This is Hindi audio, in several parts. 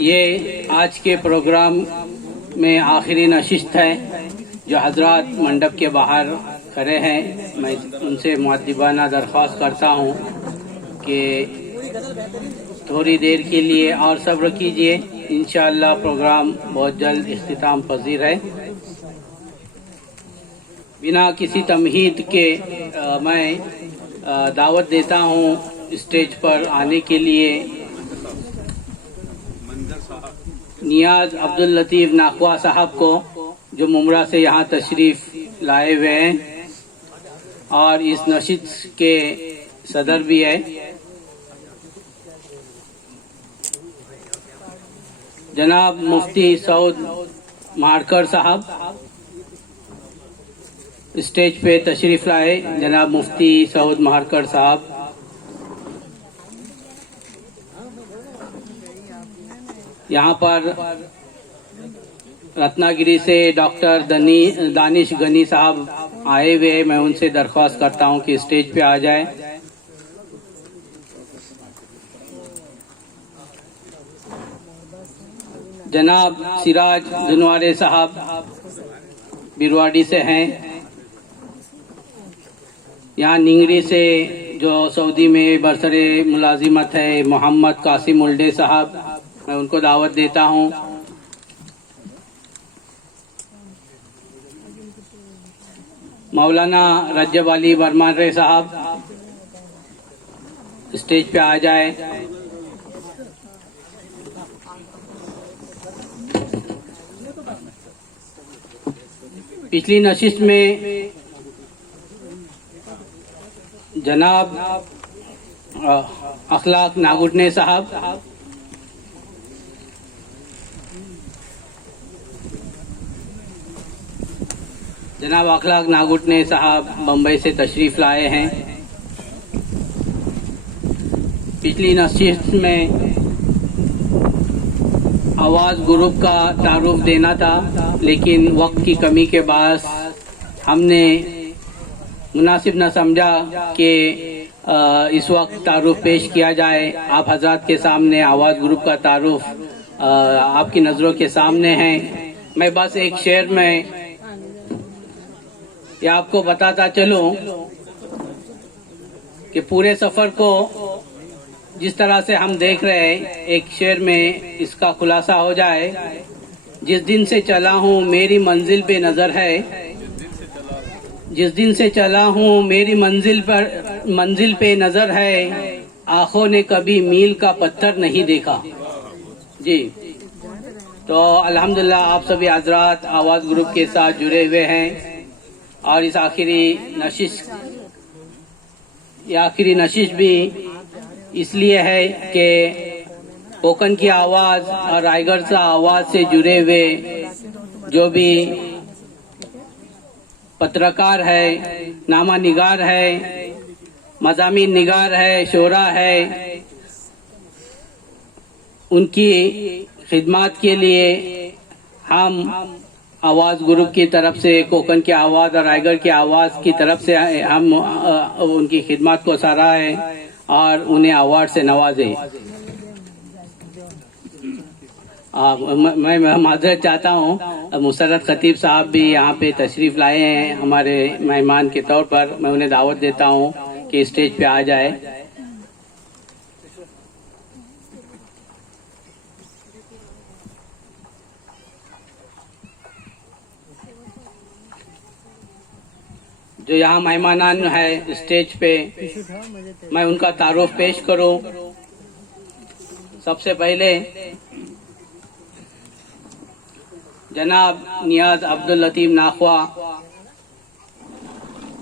ये आज के प्रोग्राम में आखिरी नशिस्त है जो हजरात मंडप के बाहर खड़े हैं। मैं उनसे मुअद्दिबाना दरख्वास्त करता हूँ कि थोड़ी देर के लिए और सब्र कीजिए। इंशाअल्लाह प्रोग्राम बहुत जल्द इख्तिताम पजीर है। बिना किसी तमहीद के मैं दावत देता हूँ स्टेज पर आने के लिए नियाज अब्दुल लतीफ़ नाखवा साहब को, जो मुमरा से यहाँ तशरीफ़ लाए हुए हैं और इस नशिस्त के सदर भी है। जनाब मुफ्ती सऊद मारकर साहब स्टेज पे तशरीफ़ लाए। जनाब मुफ्ती सऊद मारकर साहब, यहाँ पर रत्नागिरी से डॉक्टर दानिश गनी साहब आए हुए। मैं उनसे दरख्वास्त करता हूँ कि स्टेज पे आ जाए। जनाब सिराज दुनवारे साहब बिरवाड़ी से हैं। यहाँ निंगरी से जो सऊदी में बरसरे मुलाजिमत है मोहम्मद कासिम उल्डे साहब, मैं उनको दावत देता हूँ। मौलाना रज्जब अली बरमारे साहब स्टेज पे आ जाए। पिछली नशिस्त में जनाब अखलाक नागुटने साहब, जनाब अखलाक नागुटने साहब बम्बई से तशरीफ लाए हैं। पिछली नशिस्त में आवाज़ ग्रुप का तारुफ देना था, लेकिन वक्त की कमी के बाद हमने मुनासिब न समझा कि इस वक्त तारुफ पेश किया जाए। आप हजरात के सामने आवाज़ ग्रुप का तारुफ आपकी नज़रों के सामने है। मैं बस एक शेर में या आपको बताता चलूं कि पूरे सफर को जिस तरह से हम देख रहे हैं, एक शेर में इसका खुलासा हो जाए। जिस दिन से चला हूँ मेरी मंजिल पे नजर है, जिस दिन से चला हूँ मेरी मंजिल पे नजर है, आंखों ने कभी मील का पत्थर नहीं देखा। जी, तो अल्हम्दुलिल्लाह आप सभी हजरात आवाज़ ग्रुप के साथ जुड़े हुए हैं और इस आखिरी नशिश भी इसलिए है कि कोकन की आवाज़ और रायगढ़ से आवाज़ से जुड़े हुए जो भी पत्रकार है, नामा निगार है, मज़ामीन निगार है, शोरा है, उनकी खिदमत के लिए हम आवाज़ ग्रुप की तरफ से कोकन की आवाज़ और रायगढ़ की आवाज़ की तरफ से हम उनकी खिदमत को सराहे और उन्हें अवार्ड से नवाजे। मैं माजरत चाहता हूँ, मुसर्रत खतीब साहब भी यहाँ पे तशरीफ़ लाए हैं हमारे मेहमान के तौर पर। मैं उन्हें दावत देता हूँ कि स्टेज पे आ जाए। जो यहाँ मेहमानान है स्टेज पे, मैं उनका तारुफ पेश करूं। सबसे पहले जनाब नियाज अब्दुल लतीफ़ नाखवा,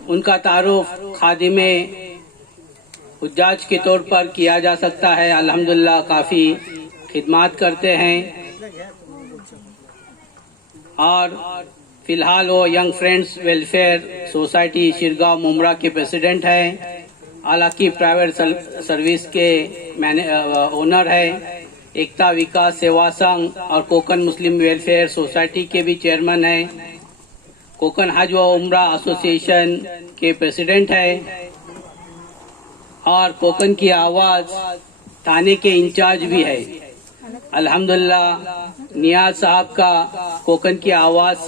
उनका तारुफ खादिमे हुज्जाज के तौर पर किया जा सकता है। अल्हम्दुलिल्लाह काफ़ी खिदमत करते हैं और फिलहाल वो young friends welfare society Shirgaon Mumbra के प्रेसिडेंट हैं। हालांकि प्राइवेट सर्विस के ओनर है। एकता विकास सेवा संघ और कोकन मुस्लिम वेलफेयर सोसाइटी के भी चेयरमैन हैं। कोकन हज व उम्रा एसोसिएशन के प्रेसिडेंट है और कोकन की आवाज़ थाने के इंचार्ज भी है। अल्हम्दुलिल्लाह नियाज साहब का कोकन की आवाज़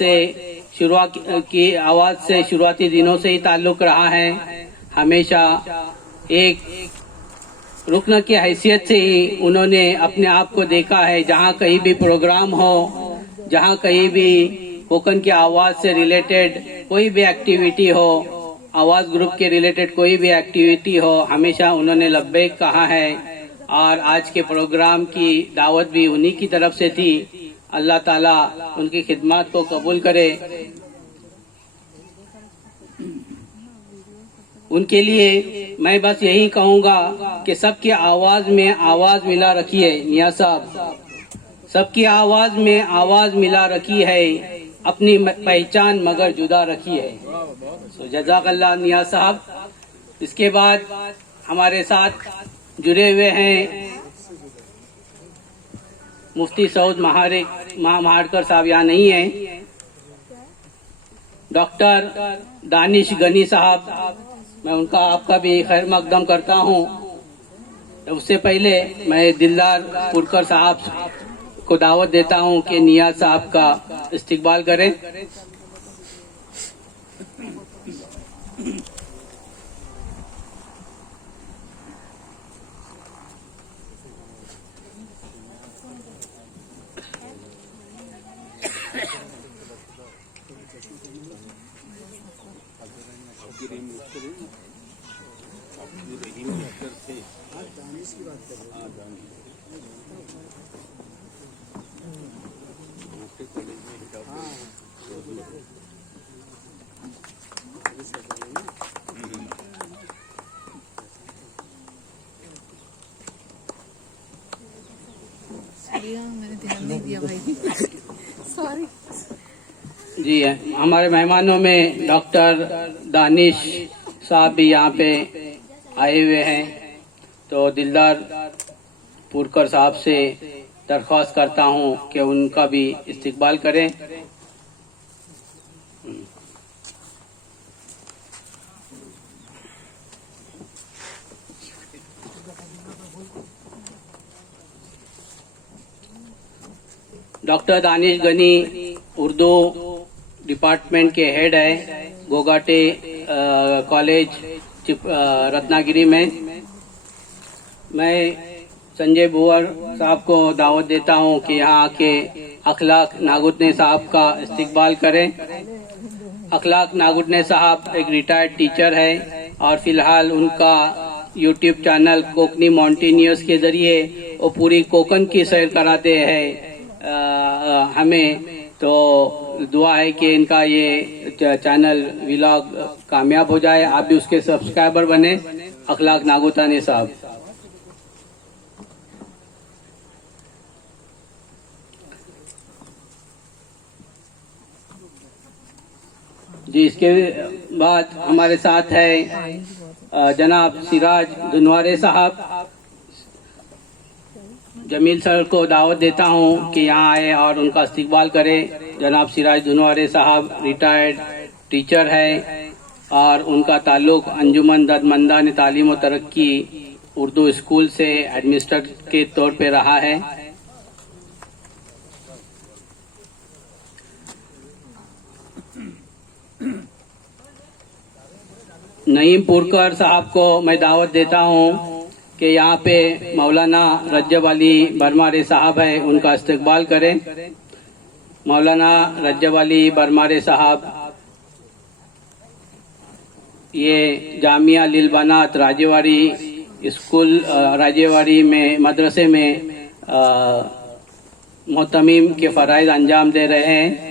से शुरुआती दिनों से ही ताल्लुक़ रहा है। हमेशा एक रुकन की हैसियत से ही उन्होंने अपने आप को देखा है। जहाँ कहीं भी प्रोग्राम हो, जहाँ कहीं भी कोकन की आवाज़ से रिलेटेड कोई भी एक्टिविटी हो, आवाज़ ग्रुप के रिलेटेड कोई भी एक्टिविटी हो, हमेशा उन्होंने लब्बैक कहा है। और आज के प्रोग्राम की दावत भी उन्हीं की तरफ से थी। अल्लाह ताला उनकी खिदमत को कबूल करे। उनके लिए मैं बस यही कहूँगा कि सबकी आवाज़ में आवाज़ मिला रखिए। नियाज साहब, सबकी आवाज़ में आवाज़ मिला रखी है, अपनी पहचान मगर जुदा रखी है। सो जज़ाकल्लाह नियाज साहब। इसके बाद हमारे साथ जुड़े हुए हैं मुफ्ती सऊद महाड़कर साहब, यहाँ नहीं है। डॉक्टर दानिश गनी साहब, मैं उनका आपका भी खैर मकदम करता हूँ। उससे पहले मैं दिलदार पुरकर साहब को दावत देता हूँ कि नियाज साहब का इस्तकबाल करें। मैंने ध्यान नहीं दिया भाई, सॉरी। जी, हमारे मेहमानों में डॉक्टर दानिश साहब भी यहाँ पे आए हुए हैं। तो दिलदार पुरकर साहब से दरख्वास्त करता हूँ कि उनका भी इस्तकबाल करें। डॉक्टर दानिश गनी उर्दू डिपार्टमेंट के हेड है, गोगाटे कॉलेज रत्नागिरी में। मैं संजय बुअर साहब को दावत देता हूं कि यहाँ आके अखलाक नागुतने साहब का इस्तकबाल करें। अखलाक नागुतने साहब एक रिटायर्ड टीचर है और फिलहाल उनका यूट्यूब चैनल कोकनी माउंटेनियर्स के जरिए वो पूरी कोकन की सैर कराते हैं। हमें तो दुआ है कि इनका ये चैनल व्लॉग कामयाब हो जाए। आप भी उसके सब्सक्राइबर बने। अखलाक नागुताने साहब। जी, इसके बाद हमारे साथ है जनाब सिराज दुनवारे साहब। जमील सर को दावत देता हूं कि यहाँ आए और उनका इस्तकबाल करें। जनाब सिराज दुनवारे साहब रिटायर्ड टीचर है और उनका ताल्लुक अंजुमन ददमंदान तालीम व तरक्की उर्दू स्कूल से एडमिनिस्ट्रेटर के तौर पे रहा है। नईम पुरकर साहब को मैं दावत देता हूं कि यहाँ पे मौलाना रज्जब अली बरमारे साहब है, उनका इस्तकबाल करें। मौलाना रज्जब अली बरमारे साहब ये जामिया लिल बनात राजेवाड़ी स्कूल राजेवाड़ी में मदरसे में मोहतमीम के फ़राइज़ अंजाम दे रहे हैं।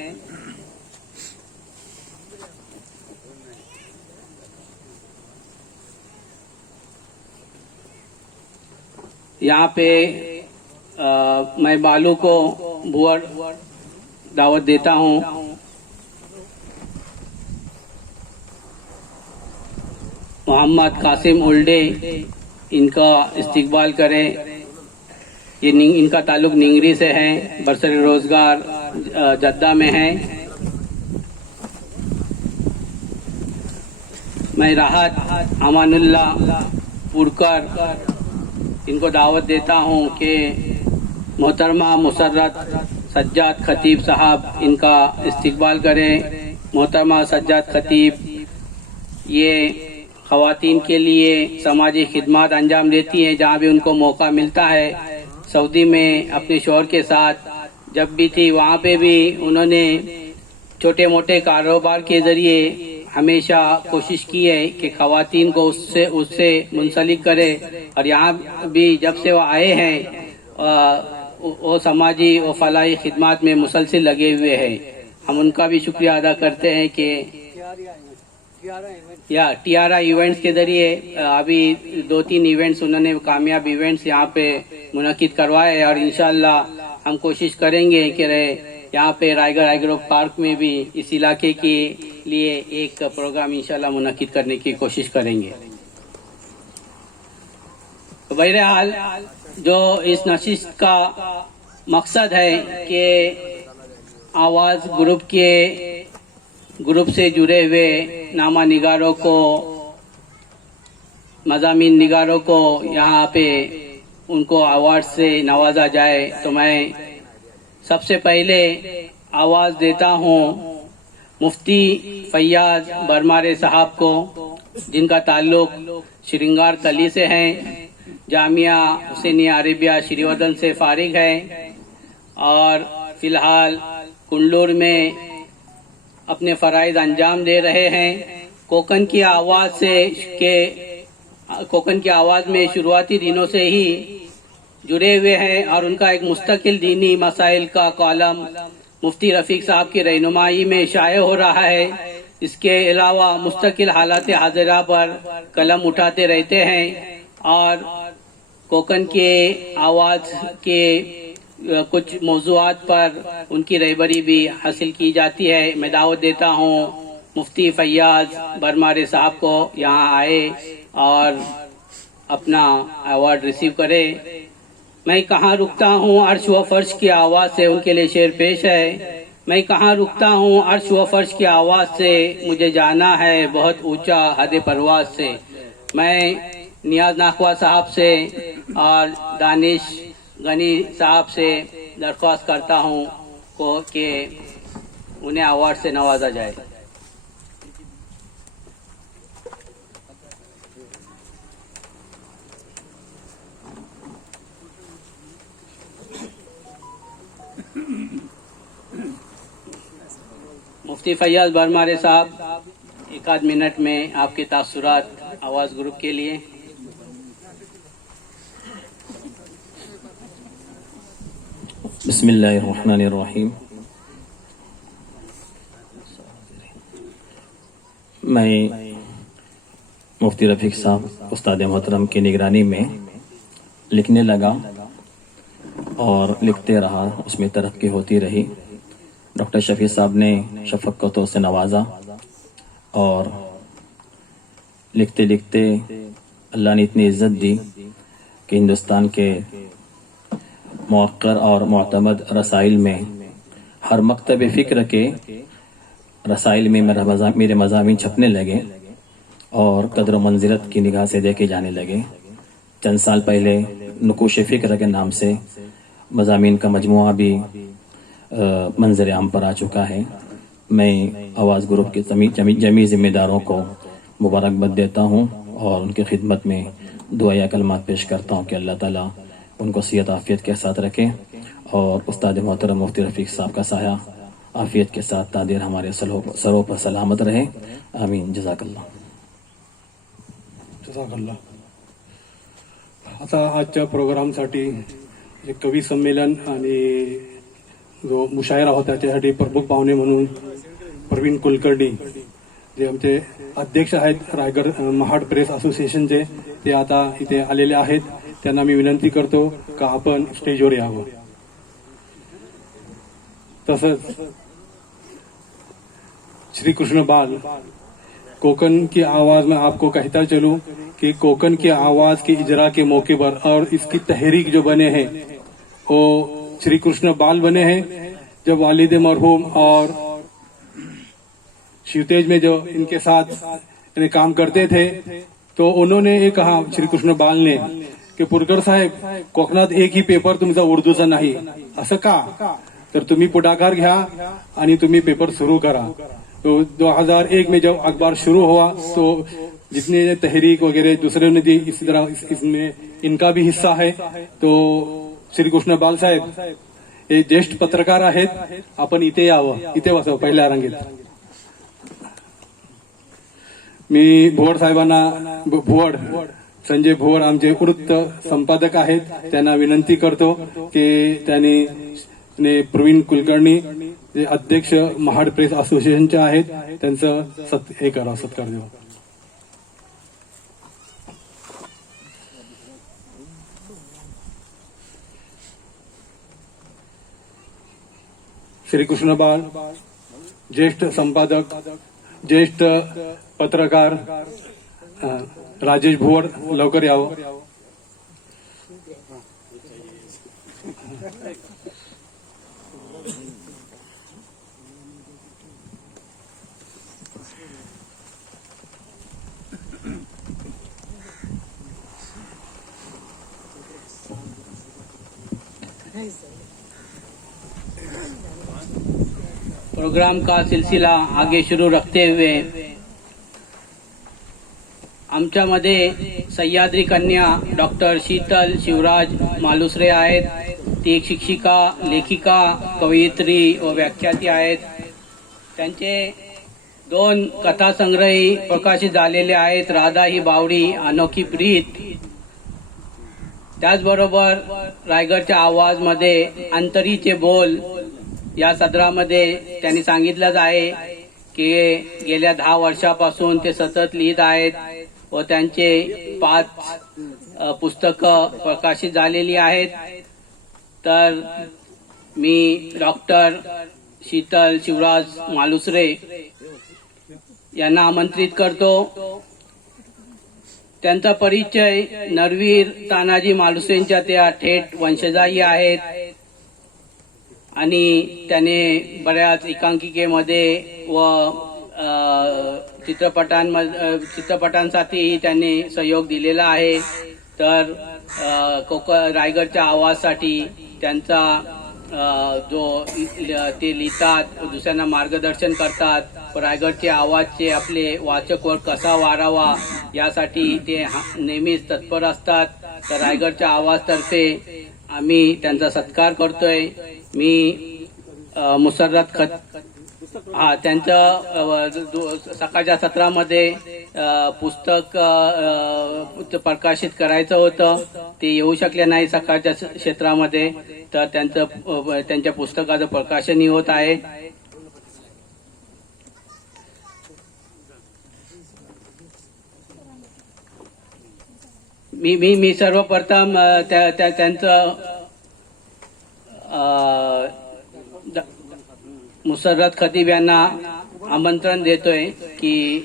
यहाँ पे मैं बालू को बुअर दावत देता हूँ। मोहम्मद कासिम उल्डे, इनका इस्तकबाल करें। ये इनका ताल्लुक निंगरी से है, बरसर रोजगार जद्दा में है। मैं राहत अमानुल्लाह पुरकर इनको दावत देता हूं कि मोहतरमा मुसर्रत सज्जाद खतीब साहब इनका इस्तकबाल करें। मोहतरमा सज्जाद खतीब ये ख़वातीन के लिए समाजी खिदमत अंजाम देती हैं जहाँ भी उनको मौका मिलता है। सऊदी में अपने शौहर के साथ जब भी थी वहाँ पे भी उन्होंने छोटे मोटे कारोबार के ज़रिए हमेशा कोशिश की है कि ख़वातीन को उससे मुंसलिक करे। और यहाँ भी जब से वो आए हैं वो समाजी और फलाही खिदमत में मुसलसिल लगे हुए हैं। हम उनका भी शुक्रिया अदा करते हैं कि टीआरआई इवेंट्स के ज़रिए अभी 2-3 इवेंट्स उन्होंने कामयाब इवेंट्स यहाँ पे मुनक़िद करवाए और इंशाअल्लाह हम कोशिश करेंगे कि यहाँ पे रायगढ़ एग्रो पार्क में भी इस इलाके के लिए एक प्रोग्राम इंशाअल्लाह मुनक़िद करने की कोशिश करेंगे। तो बहरहाल जो इस नशिस्त का मकसद है कि आवाज़ ग्रुप से जुड़े हुए नामा निगारों को, मज़ामीन निगारों को यहाँ पे उनको अवार्ड से नवाजा जाए। तो मैं सबसे पहले आवाज़ देता हूँ मुफ्ती फैयाज बरमारे साहब को, जिनका ताल्लुक श्रृंगार कली से है, जामिया हुसैनिया अरेबिया श्रीवर्धन से फारिग है और फ़िलहाल कुंडलूर में अपने फ़राइज़ अंजाम दे रहे हैं। कोकन की आवाज़ में शुरुआती दिनों से ही जुड़े हुए हैं और उनका एक मुस्तकिल दीनी मसाइल का कॉलम मुफ्ती रफ़ीक साहब की रहनुमाई में शाये हो रहा है। इसके अलावा मुस्तकिल हालात हाजिरा पर कलम उठाते रहते हैं और कोकन के आवाज़ के कुछ मौज़ूआत पर उनकी रहबरी भी हासिल की जाती है। मैं दावत देता हूँ मुफ्ती फैयाज बरमारे साहब को यहाँ आए और अपना अवार्ड रिसीव करे। मैं कहाँ रुकता हूँ अर्श व फर्श की आवाज़ से, उनके लिए शेर पेश है। मैं कहाँ रुकता हूँ अर्श व फर्श की आवाज़ से, मुझे जाना है बहुत ऊंचा हद परवाज़ से। मैं नियाज नाखवा साहब से और दानिश गनी साहब से दरख्वास्त करता हूँ कि उन्हें अवार्ड से नवाजा जाए। मुफ्ती फैयाज बरमारे साहब, 1 मिनट में आपके तासुरात आवाज़ ग्रुप के लिए। बिस्मिल्लाहिर्रहमानिर्रहीम। मैं मुफ्ती रफ़ीक साहब उस्ताद मोहतरम की निगरानी में लिखने लगा और लिखते रहा, उसमें तरक्की होती रही। डॉक्टर शफ़ी साहब ने शफ़क़तों से नवाजा और लिखते लिखते अल्लाह ने इतनी इज़्ज़त दी कि हिंदुस्तान के मुअक्कर और मुअतमद रसाइल में हर मकतब फ़िक्र के रसाइल में मेरे मज़ामीन छपने लगे और कदर मंजिलत की निगाह से देखे जाने लगे। चंद साल पहले नुकूश फ़िक्र के नाम से मज़ामीन का मजमुआ भी मंजर आम पर आ चुका है। मैं आवाज़ ग्रुप के जमी ज़िम्मेदारों को मुबारकबाद देता हूँ और उनकी खिदमत में दुआ कलमात पेश करता हूँ कि अल्लाह ताला उनको सेहत आफ़ियत के साथ रखें और उस्ताद मोहतरम मुफ्ती रफ़ीक साहब का साया आफ़ियत के साथ तादीर हमारे सरों पर सलामत रहे। आमीन। जज़ाकल्लाह। आता आजच्या प्रोग्रामसाठी एक कवी संमेलन आणि जो मुशायरा होता त्यासाठी प्रमुख पाहुणे म्हणून प्रवीण कुलकर्णी जे आमचे अध्यक्ष आहेत रायगड महाड प्रेस असोसिएशनचे, ते आता इथे आलेले आहेत। त्यांना मी विनंती करतो का आपण स्टेजवर यावं। तसंच श्री कृष्ण बाल कोकन की आवाज में आपको कहता चलूं कि कोकन की आवाज के इजरा के मौके पर और इसकी तहरीक जो बने हैं वो श्री कृष्ण बाल बने हैं। जब वालिद मरहूम और शिवतेज में जो इनके साथ काम करते थे तो उन्होंने ये कहा श्री कृष्ण बाल ने की पुरकर साहेब कोकणात एकही पेपर तुमचा उर्दूचा नाही, असं का? तर तुम्ही पुढाकार घ्या आणि तुम्ही पेपर सुरू करा. तो 2001 में जब अखबार शुरू हुआ तो जितने तहरीक वगैरह दूसरे ने दी इसी तरह इसमें इनका भी हिस्सा है. तो श्री कृष्ण बाल साहेब हे ज्येष्ठ पत्रकार आहेत, आपण इथे यावं, इथे बसावं पहिल्या रांगेत. मी भुवड साहेबांना संजय भुवड आमचे वृत्त संपादक आहेत, त्यांना विनंती करतो की त्यांनी प्रवीण कुलकर्णी जे अध्यक्ष महाड प्रेस असोसिएशनचे आहेत त्यांचं सत्कार द्यावा. श्रीकृष्ण बाल ज्येष्ठ संपादक, ज्येष्ठ पत्रकार राजेश भुवड लवकर यावं. प्रोग्राम का सिलसिला आगे शुरू रखते हुए आमच्यामध्ये सह्याद्री कन्या डॉक्टर शीतल शिवराज मालुसरे आहेत. ती एक शिक्षिका, लेखिका, कवयित्री व व्याख्याती आहेत. त्यांचे 2 कथासंग्रही प्रकाशित झालेले आहेत, राधा ही बावडी, अनोखी प्रीत. त्याचबरोबर रायगडच्या आवाजमध्ये अंतरीचे बोल या सदरामध्ये त्यांनी सांगितलंच आहे की गेल्या 10 वर्षापासून ते सतत लिहित आहेत व त्यांचे 5 पुस्तकं प्रकाशित झालेली आहेत. तर मी डॉक्टर शीतल शिवराज मालुसरे यांना आमंत्रित करतो. त्यांचा परिचय नरवीर तानाजी मालुसरेंच्या त्या थेट वंशजाई आहेत आणि त्याने बऱ्याच एकांकिकेमध्ये व चित्रपटांसाठी त्यांनी सहयोग दिलेला आहे. तर रायगडच्या आवाजसाठी त्यांचा जो ते लिहितात, दुसऱ्यांना मार्गदर्शन करतात, रायगडचे आवाजचे आपले वाचक वर्ग कसा वाढावा यासाठी ते नेहमीच तत्पर असतात. तर रायगडच्या आवाजतर्फे आम्ही त्यांचा सत्कार करतोय. मी मुसर्रत त्यांचं सकाळच्या सत्रामध्ये पुस्तक प्रकाशित करायचं होतं, ते येऊ शकले नाही सकाळच्या क्षेत्रामध्ये. तर त्यांच्या पुस्तकाचं प्रकाशनही होत आहे. मी सर्वप्रथम त्यांचं मुसर्रत खतीब यांना आमंत्रण देतोय की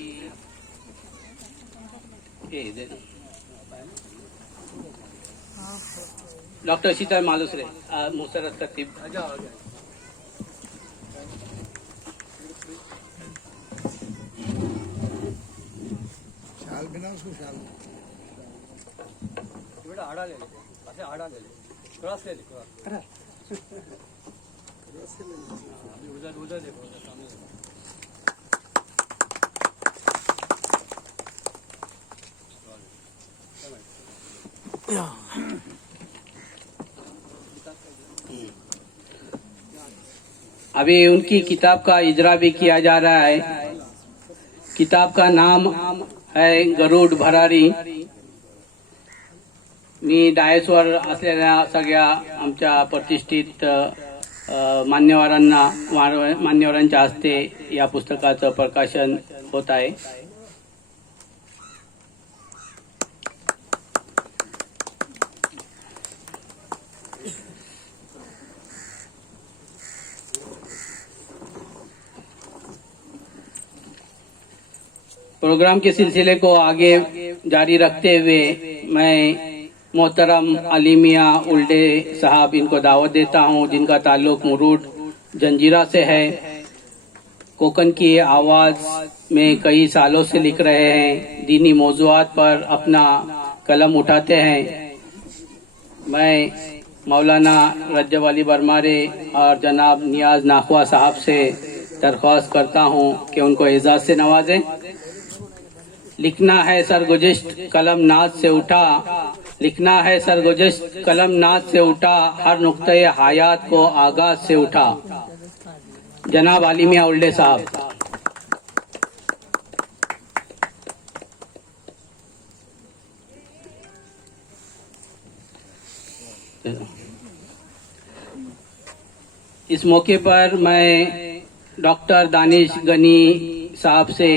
डॉक्टर शीतल मालुसरे, मुसर्रत खतीब. अभी उनकी किताब का इजरा भी किया जा रहा है. किताब का नाम है गरुड भरारी. मी डायसवर असलेल्या सगळ्या आमच्या प्रतिष्ठित मान्यवरांच्या हस्ते या पुस्तकाचं प्रकाशन होत आहे. प्रोग्राम के सिलसिले को आगे जारी रखते हुए मैं मोहतरम अली मियाँ उल्डे साहब इनको दावत देता हूँ, जिनका ताल्लुक मुरूड जंजीरा से है. कोकन की आवाज में कई सालों से लिख रहे हैं. दीनी मौजुआत पर अपना कलम उठाते हैं. मैं मौलाना रज्जब अली बरमारी और जनाब नियाज नाखवा साहब से दरख्वास्त करता हूं कि उनको एजाज से नवाजें। लिखना है सरगुज़िश्त कलम नाज से उठा, लिखना है सरगुज़िश्त कलम नाज से उठा, हर नुक्ते हयात को आगाज से उठा। जनाब आली मियां उल्डे साहब। इस मौके पर मैं डॉक्टर दानिश गनी साहब से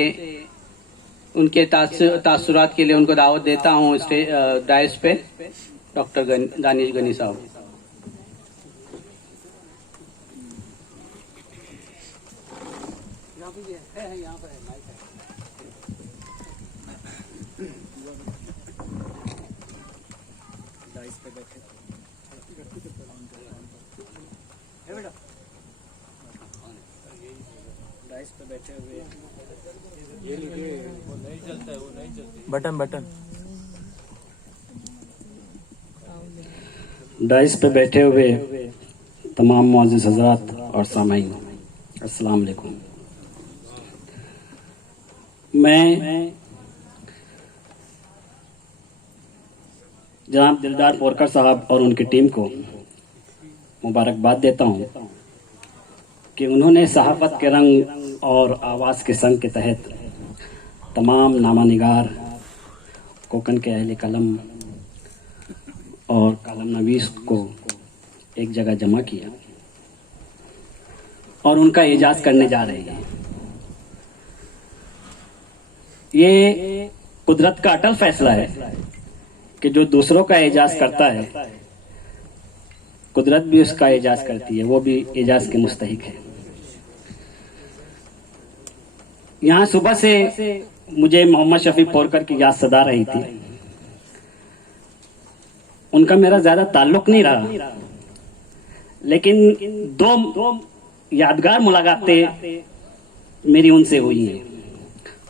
उनके तासुरात के लिए उनको दावत देता हूँ डायस पे। डॉक्टर दानिश गनी साहब। बटन बटन डाइस पे बैठे हुए तमाम मुअज़्ज़िज़ हज़रात और सामाईन, अस्सलाम वालेकुम। मैं जनाब दिलदार पोरकर साहब और उनकी टीम को मुबारकबाद देता हूँ कि उन्होंने सहाफ़त के रंग और आवाज़ के संग के तहत तमाम नामानिगार, कोकन के अहले कलम और कलम नवीस को एक जगह जमा किया और उनका एजाज करने जा रहे हैं। ये कुदरत का अटल फैसला है कि जो दूसरों का एजाज करता है, कुदरत भी उसका एजाज करती है, वो भी एजाज के मुस्तहिक है। यहाँ सुबह से मुझे मोहम्मद शफी पोरकर की याद सदा रही थी। उनका मेरा ज्यादा ताल्लुक नहीं रहा, लेकिन दो यादगार मुलाकातें मेरी उनसे हुई हैं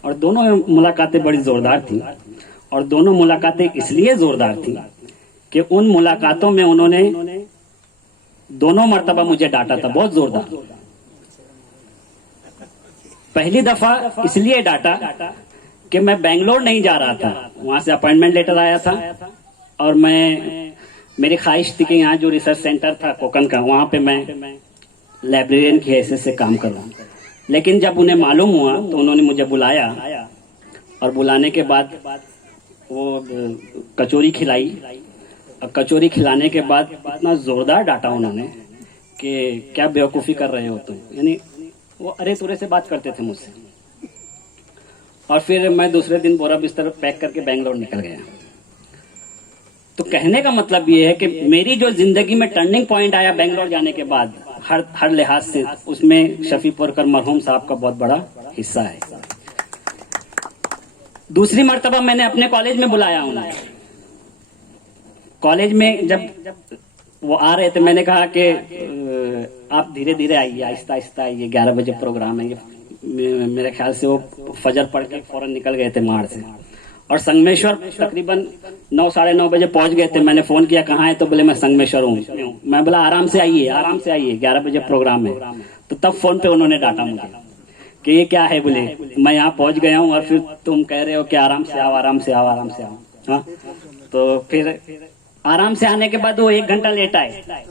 और दोनों मुलाकातें बड़ी जोरदार थी। और दोनों मुलाकातें इसलिए जोरदार थी कि उन मुलाकातों में उन्होंने दोनों मर्तबा मुझे डांटा था, बहुत जोरदार। पहली दफा इसलिए डांटा कि मैं बेंगलोर नहीं जा रहा था, वहां से अपॉइंटमेंट लेटर आया था और मेरी ख्वाहिश थी कि यहाँ जो रिसर्च सेंटर था कोकन का, वहाँ पे मैं लाइब्रेरियन की हैसियत से काम कर रहा हूँ। लेकिन जब उन्हें मालूम हुआ तो उन्होंने मुझे बुलाया और बुलाने के बाद वो कचौरी खिलाई। और कचौरी खिलाने के बाद इतना जोरदार डांटा उन्होंने कि क्या बेवकूफ़ी कर रहे हो तुम, यानी वो अरे तुरे से बात करते थे मुझसे। और फिर मैं दूसरे दिन बोरा बिस्तर पैक करके बेंगलोर निकल गया। तो कहने का मतलब ये है कि मेरी जो जिंदगी में टर्निंग पॉइंट आया बेंगलोर जाने के बाद, हर लिहाज से उसमें शफी पोरकर मरहूम साहब का बहुत बड़ा हिस्सा है। दूसरी मर्तबा मैंने अपने कॉलेज में बुलाया उन्हें। कॉलेज में जब वो आ रहे थे, मैंने कहा कि आप धीरे धीरे आइए, आहिस्ता आहिस्ता आइए, 11 बजे प्रोग्राम है। मेरे ख्याल से वो फजर पढ़ के फौरन निकल गए थे माड़ से। और संगमेश्वर तकरीबन 9 साढ़े 9 बजे पहुंच गए थे। मैंने फोन किया कहाँ है, तो बोले मैं संगमेश्वर हूँ। मैं बोला आराम से आइए, आराम से आइए, 11 बजे प्रोग्राम है। तो तब फोन पे उन्होंने डांटा मुझे कि ये क्या है। बोले मैं यहाँ पहुंच गया हूँ और फिर तुम कह रहे हो कि आराम से आओ, आराम से आओ, आराम से आओ। हाँ, तो फिर आराम से आने के बाद वो 1 घंटा लेट आए।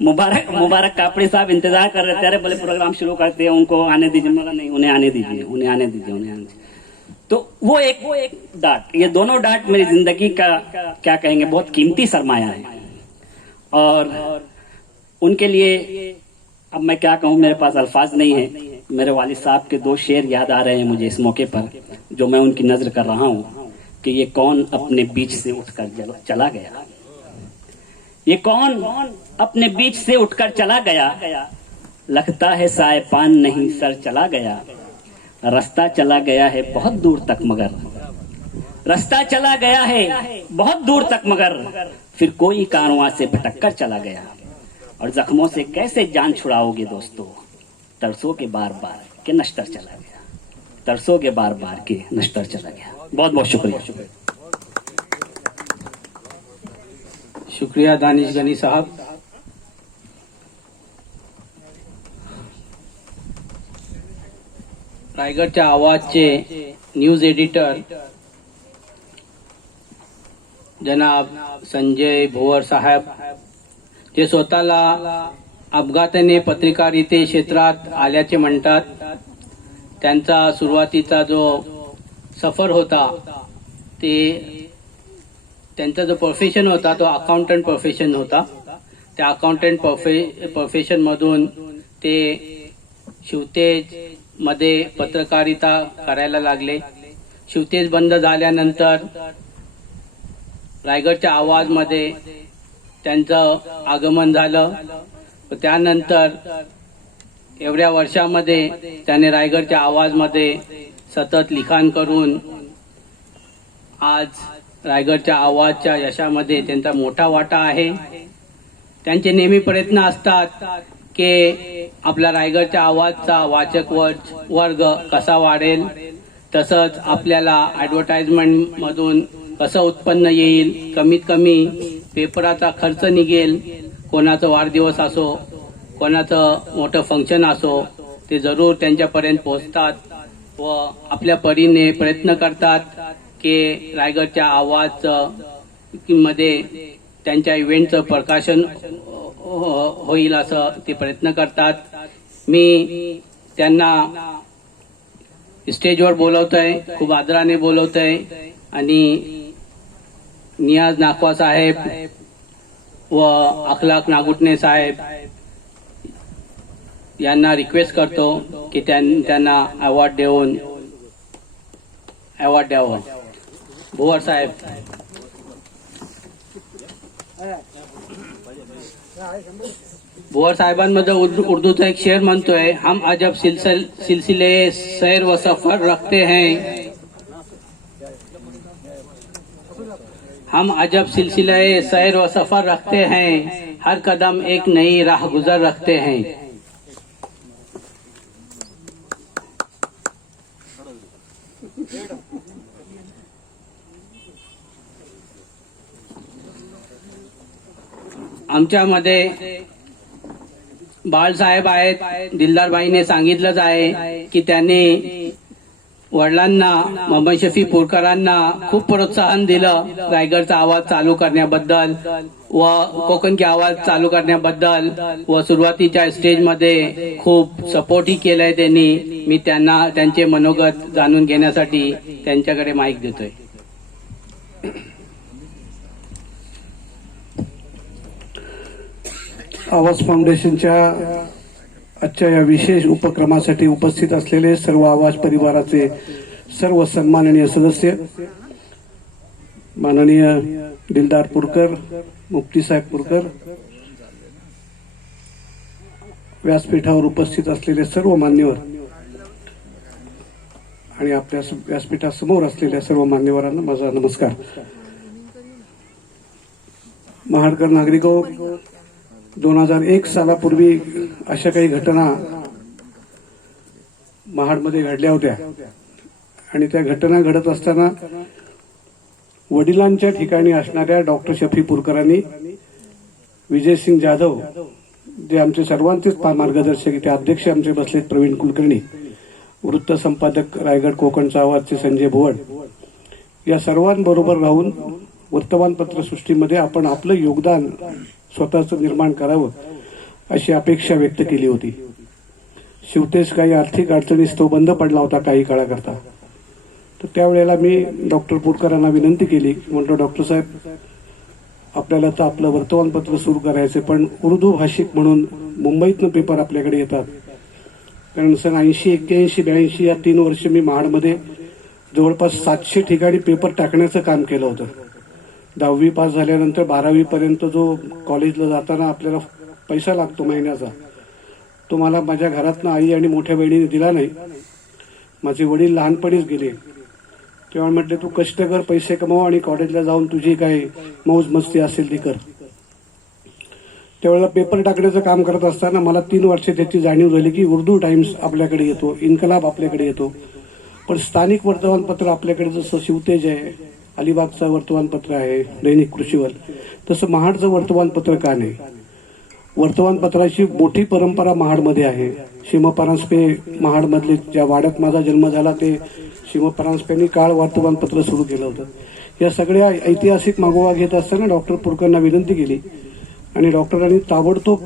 मुबारक कापड़ी साहब इंतजार कर रहे थे, अरे बोले प्रोग्राम शुरू करते हैं, उनको आने दीजिए। मगर नहीं, उन्हें आने दीजिए, उन्हें आने दीजिए, उन्हें आने दीजिए। तो वो एक डांट, ये दोनों डांट मेरी जिंदगी का क्या कहेंगे बहुत कीमती सरमाया है। और उनके लिए अब मैं क्या कहूँ, मेरे पास अल्फाज नहीं है। मेरे वालिद साहब के 2 शेर याद आ रहे हैं मुझे इस मौके पर, जो मैं उनकी नजर कर रहा हूँ कि ये कौन अपने बीच से उठकर चला गया, ये कौन अपने बीच से उठकर चला गया। लगता है सायपान नहीं सर चला गया, रास्ता चला गया है बहुत दूर तक मगर, रास्ता चला गया है बहुत दूर तक मगर, फिर कोई कारवां से भटक कर चला गया। और जख्मों से कैसे जान छुड़ाओगे दोस्तों, तरसोगे बार बार के नश्तर चला गया, तरसोगे बार बार के नश्तर चला गया। बहुत बहुत शुक्रिया। शुक्रिया दानिश गनी साहब. रायगडच्या आवाजचे न्यूज एडिटर जनाब संजय भोवर साहेब, जे स्वतःला अपघाताने पत्रकारिते क्षेत्रात आल्याचे म्हणतात, त्यांचा सुरुवातीचा जो सफर होता ते त्यांचा जो प्रोफेशन होता तो अकाउंटंट प्रोफेशन होता. त्या अकाउंटंट प्रोफेशनमधून ते शिवतेज मध्ये पत्रकारिता करायला लागले. शिवतेज बंद झाल्यानंतर रायगडच्या आवाजमध्ये त्यांचं आगमन झालं. त्यानंतर एवढ्या वर्षामध्ये त्याने रायगडच्या आवाजमध्ये सतत लिखाण करून आज रायगडच्या आवाजच्या यशामध्ये त्यांचा मोठा वाटा आहे. त्यांचे नेहमी प्रयत्न असतात की आपला रायगडच्या आवाजचा वाचक वर्ग कसा वाढेल, तसंच आपल्याला ॲडव्हर्टाइजमेंट मधून कसं उत्पन्न येईल, कमीत कमी पेपराचा खर्च निघेल, कोणाचा वाढदिवस असो, कोणाचं मोठं फंक्शन असो, ते जरूर त्यांच्यापर्यंत पोहोचतात व आपल्या परीने प्रयत्न करतात की रायगडच्या आवाज मध्ये त्यांच्या इव्हेंटचं प्रकाशन होईल असं ते प्रयत्न करतात. मी त्यांना स्टेजवर बोलवतोय, खूप आदराने बोलवतोय आणि नियाज नाखवा साहेब व अखलाक नागुटणे साहेब यांना रिक्वेस्ट करतो की त्यांना अवॉर्ड द्यावं. भोवर साहेब. भोवर साहेबांमध्ये उर्दूचा एक शेर म्हणतोय, हम अजब सिलसिले सैर व सफर रखते हैं, हम अजब सिलसिले सैर व सफर रखते हैं, हर कदम एक नई राह गुजर रखते हैं. आमच्यामध्ये बाळसाहेब आहेत. दिलदारबाईने सांगितलंच आहे की त्यांनी वडिलांना मोहम्मद शफी पुरकरांना खूप प्रोत्साहन दिलं रायगडचा आवाज चालू करण्याबद्दल व कोकण की आवाज चालू करण्याबद्दल व सुरुवातीच्या स्टेजमध्ये खूप सपोर्टही केलंय त्यांनी. मी त्यांना त्यांचे मनोगत जाणून घेण्यासाठी त्यांच्याकडे माईक देतोय. आवाज फाउंडेशनच्या आजच्या या विशेष उपक्रमासाठी उपस्थित असलेले सर्व आवाज परिवाराचे सर्व सन्माननीय सदस्य, माननीय दिलदार पुरकर, मुफ्ती साहेब पुरकर, व्यासपीठावर उपस्थित असलेले सर्व मान्यवर आणि आपल्या व्यासपीठासमोर असलेल्या सर्व मान्यवरांना माझा नमस्कार. महाडकर नागरिको, 2001 सालापूर्वी अशा काही घटना महाडमध्ये घडल्या होत्या आणि त्या घटना घडत असताना वडिलांच्या ठिकाणी असणाऱ्या डॉक्टर शफी पुरकरांनी विजयसिंग जाधव, जे आमचे सर्वांचेच मार्गदर्शक, ते अध्यक्ष आमचे बसलेत प्रवीण कुलकर्णी, वृत्त संपादक रायगड कोकणचा आवाजचे संजय भोवड, या सर्वांबरोबर राहून वर्तमानपत्र सृष्टीमध्ये आपण आपलं योगदान स्वतःचं निर्माण करावं अशी अपेक्षा व्यक्त केली होती. शिवतेज काही आर्थिक अडचणीस तो बंद पडला होता काही काळाकरता. तर त्यावेळेला मी डॉक्टर पुरकरांना विनंती केली, म्हणतो डॉक्टर साहेब, आपल्याला तर आपलं वर्तमानपत्र सुरू करायचं, पण उर्दू भाषिक म्हणून मुंबईतनं पेपर आपल्याकडे येतात. कारण सन 80, 81, 82 या 3 वर्ष मी महाडमध्ये जवळपास 700 ठिकाणी पेपर टाकण्याचं काम केलं होतं. 10वी पास झाल्यानंतर 12वी पर्यंत जो कॉलेजला जाताना आपल्याला पैसा लागतो महिन्याचा, तो मला माझ्या घरातनं आई आणि मोठ्या बहिणीने दिला नाही. माझे वडील लहानपणीच गेले. तेव्हा म्हटले, तू कष्ट कर, पैसे कमव आणि कॉलेजला जाऊन तुझी काय मौज मस्ती असेल ती कर. त्यावेळेला पेपर टाकण्याचं काम करत असताना मला 3 वर्षे त्याची जाणीव झाली की उर्दू टाइम्स आपल्याकडे येतो, इन्कलाब आपल्याकडे येतो, पण स्थानिक वर्तमानपत्र आपल्याकडे जसं शिवतेज आहे, अलिबागचं वर्तमानपत्र आहे दैनिक कृषीवर, तसं महाडचं वर्तमानपत्र का नाही? वर्तमानपत्राची मोठी परंपरा महाडमध्ये आहे. शिमपरांजपे महाडमधले, ज्या वाड्यात माझा जन्म झाला ते शिमपरांजपेंनी काळ वर्तमानपत्र सुरू केलं होतं. या सगळ्या ऐतिहासिक मागोवा घेत असताना डॉक्टर पुरकरांना विनंती केली आणि डॉक्टरांनी ताबडतोब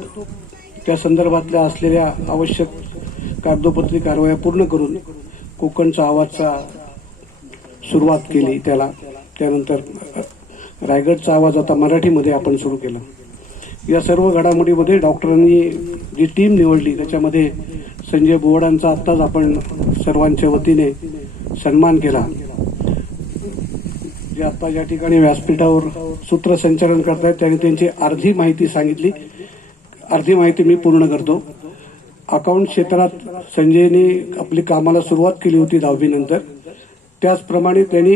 त्या संदर्भातल्या असलेल्या आवश्यक कागदोपत्री कारवाया पूर्ण करून कोकणचा आवाजचा सुरुवात केली त्याला. त्यानंतर रायगडचा आवाज आता मराठीमध्ये आपण सुरू केला. या सर्व घडामोडीमध्ये डॉक्टरांनी जी टीम निवडली त्याच्यामध्ये संजय बोवडांचा आत्ताच आपण सर्वांच्या वतीने सन्मान केला. जे आता या ठिकाणी व्यासपीठावर सूत्रसंचालन करतायत त्यांनी त्यांची अर्धी माहिती सांगितली. अर्धी माहिती मी पूर्ण करतो. अकाउंट क्षेत्रात संजयने आपली कामाला सुरुवात केली होती 10वी नंतर. त्याचप्रमाणे त्यांनी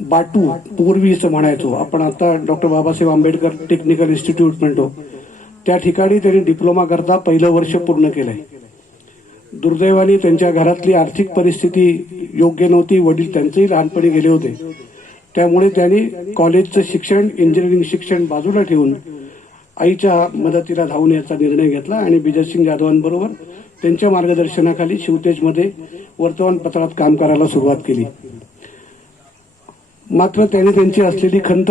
बाटू, पूर्वीचं म्हणायचो आपण, आता doctor Babasaheb Ambedkar technical institute म्हणतो, त्या ठिकाणी त्यांनी डिप्लोमा करता पहिलं वर्ष पूर्ण केलंय. दुर्दैवाने त्यांच्या घरातली आर्थिक परिस्थिती योग्य नव्हती. वडील त्यांचेही लहानपणी गेले होते. त्यामुळे त्यांनी कॉलेजचं शिक्षण, इंजिनिअरिंग शिक्षण बाजूला ठेवून आईच्या मदतीला धावून याचा निर्णय घेतला आणि विजयसिंग जाधवांबरोबर त्यांच्या मार्गदर्शनाखाली शिवतेजमध्ये वर्तमानपत्रात काम करायला सुरुवात केली. मात्र त्यांनी त्यांची असलेली खंत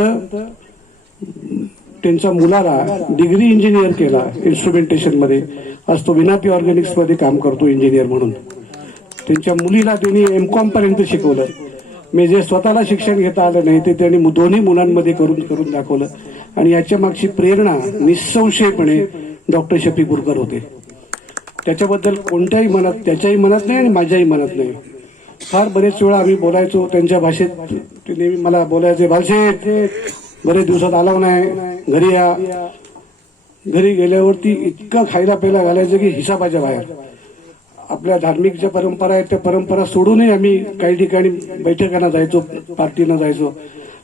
त्यांच्या मुलाला डिग्री इंजिनियर केला इन्स्ट्रुमेंटेशनमध्ये. आज तो विनापी ऑर्गॅनिक्समध्ये काम करतो इंजिनियर म्हणून. त्यांच्या मुलीला त्यांनी M.Com पर्यंत शिकवलं. मी जे स्वतःला शिक्षण घेता आलं नाही ते त्यांनी दोन्ही मुलांमध्ये करून दाखवलं. आणि याच्या मागची प्रेरणा निसंशयपणे डॉक्टर शफी पुरकर होते. त्याच्याबद्दल कोणत्याही मनात, त्याच्याही मनात नाही आणि माझ्याही मनात नाही. फार बरेच वेळा आम्ही बोलायचो त्यांच्या भाषेत. ते नेहमी मला बोलायचे, बालशेठ बरेच दिवसात आलो नाही, घरी या. घरी गेल्यावरती इतकं खायला प्यायला घालायचं की हिसाबाच्या बाहेर. आपल्या धार्मिक ज्या परंपरा आहेत त्या परंपरा सोडूनही आम्ही काही ठिकाणी बैठकांना जायचो, पार्टीना जायचो.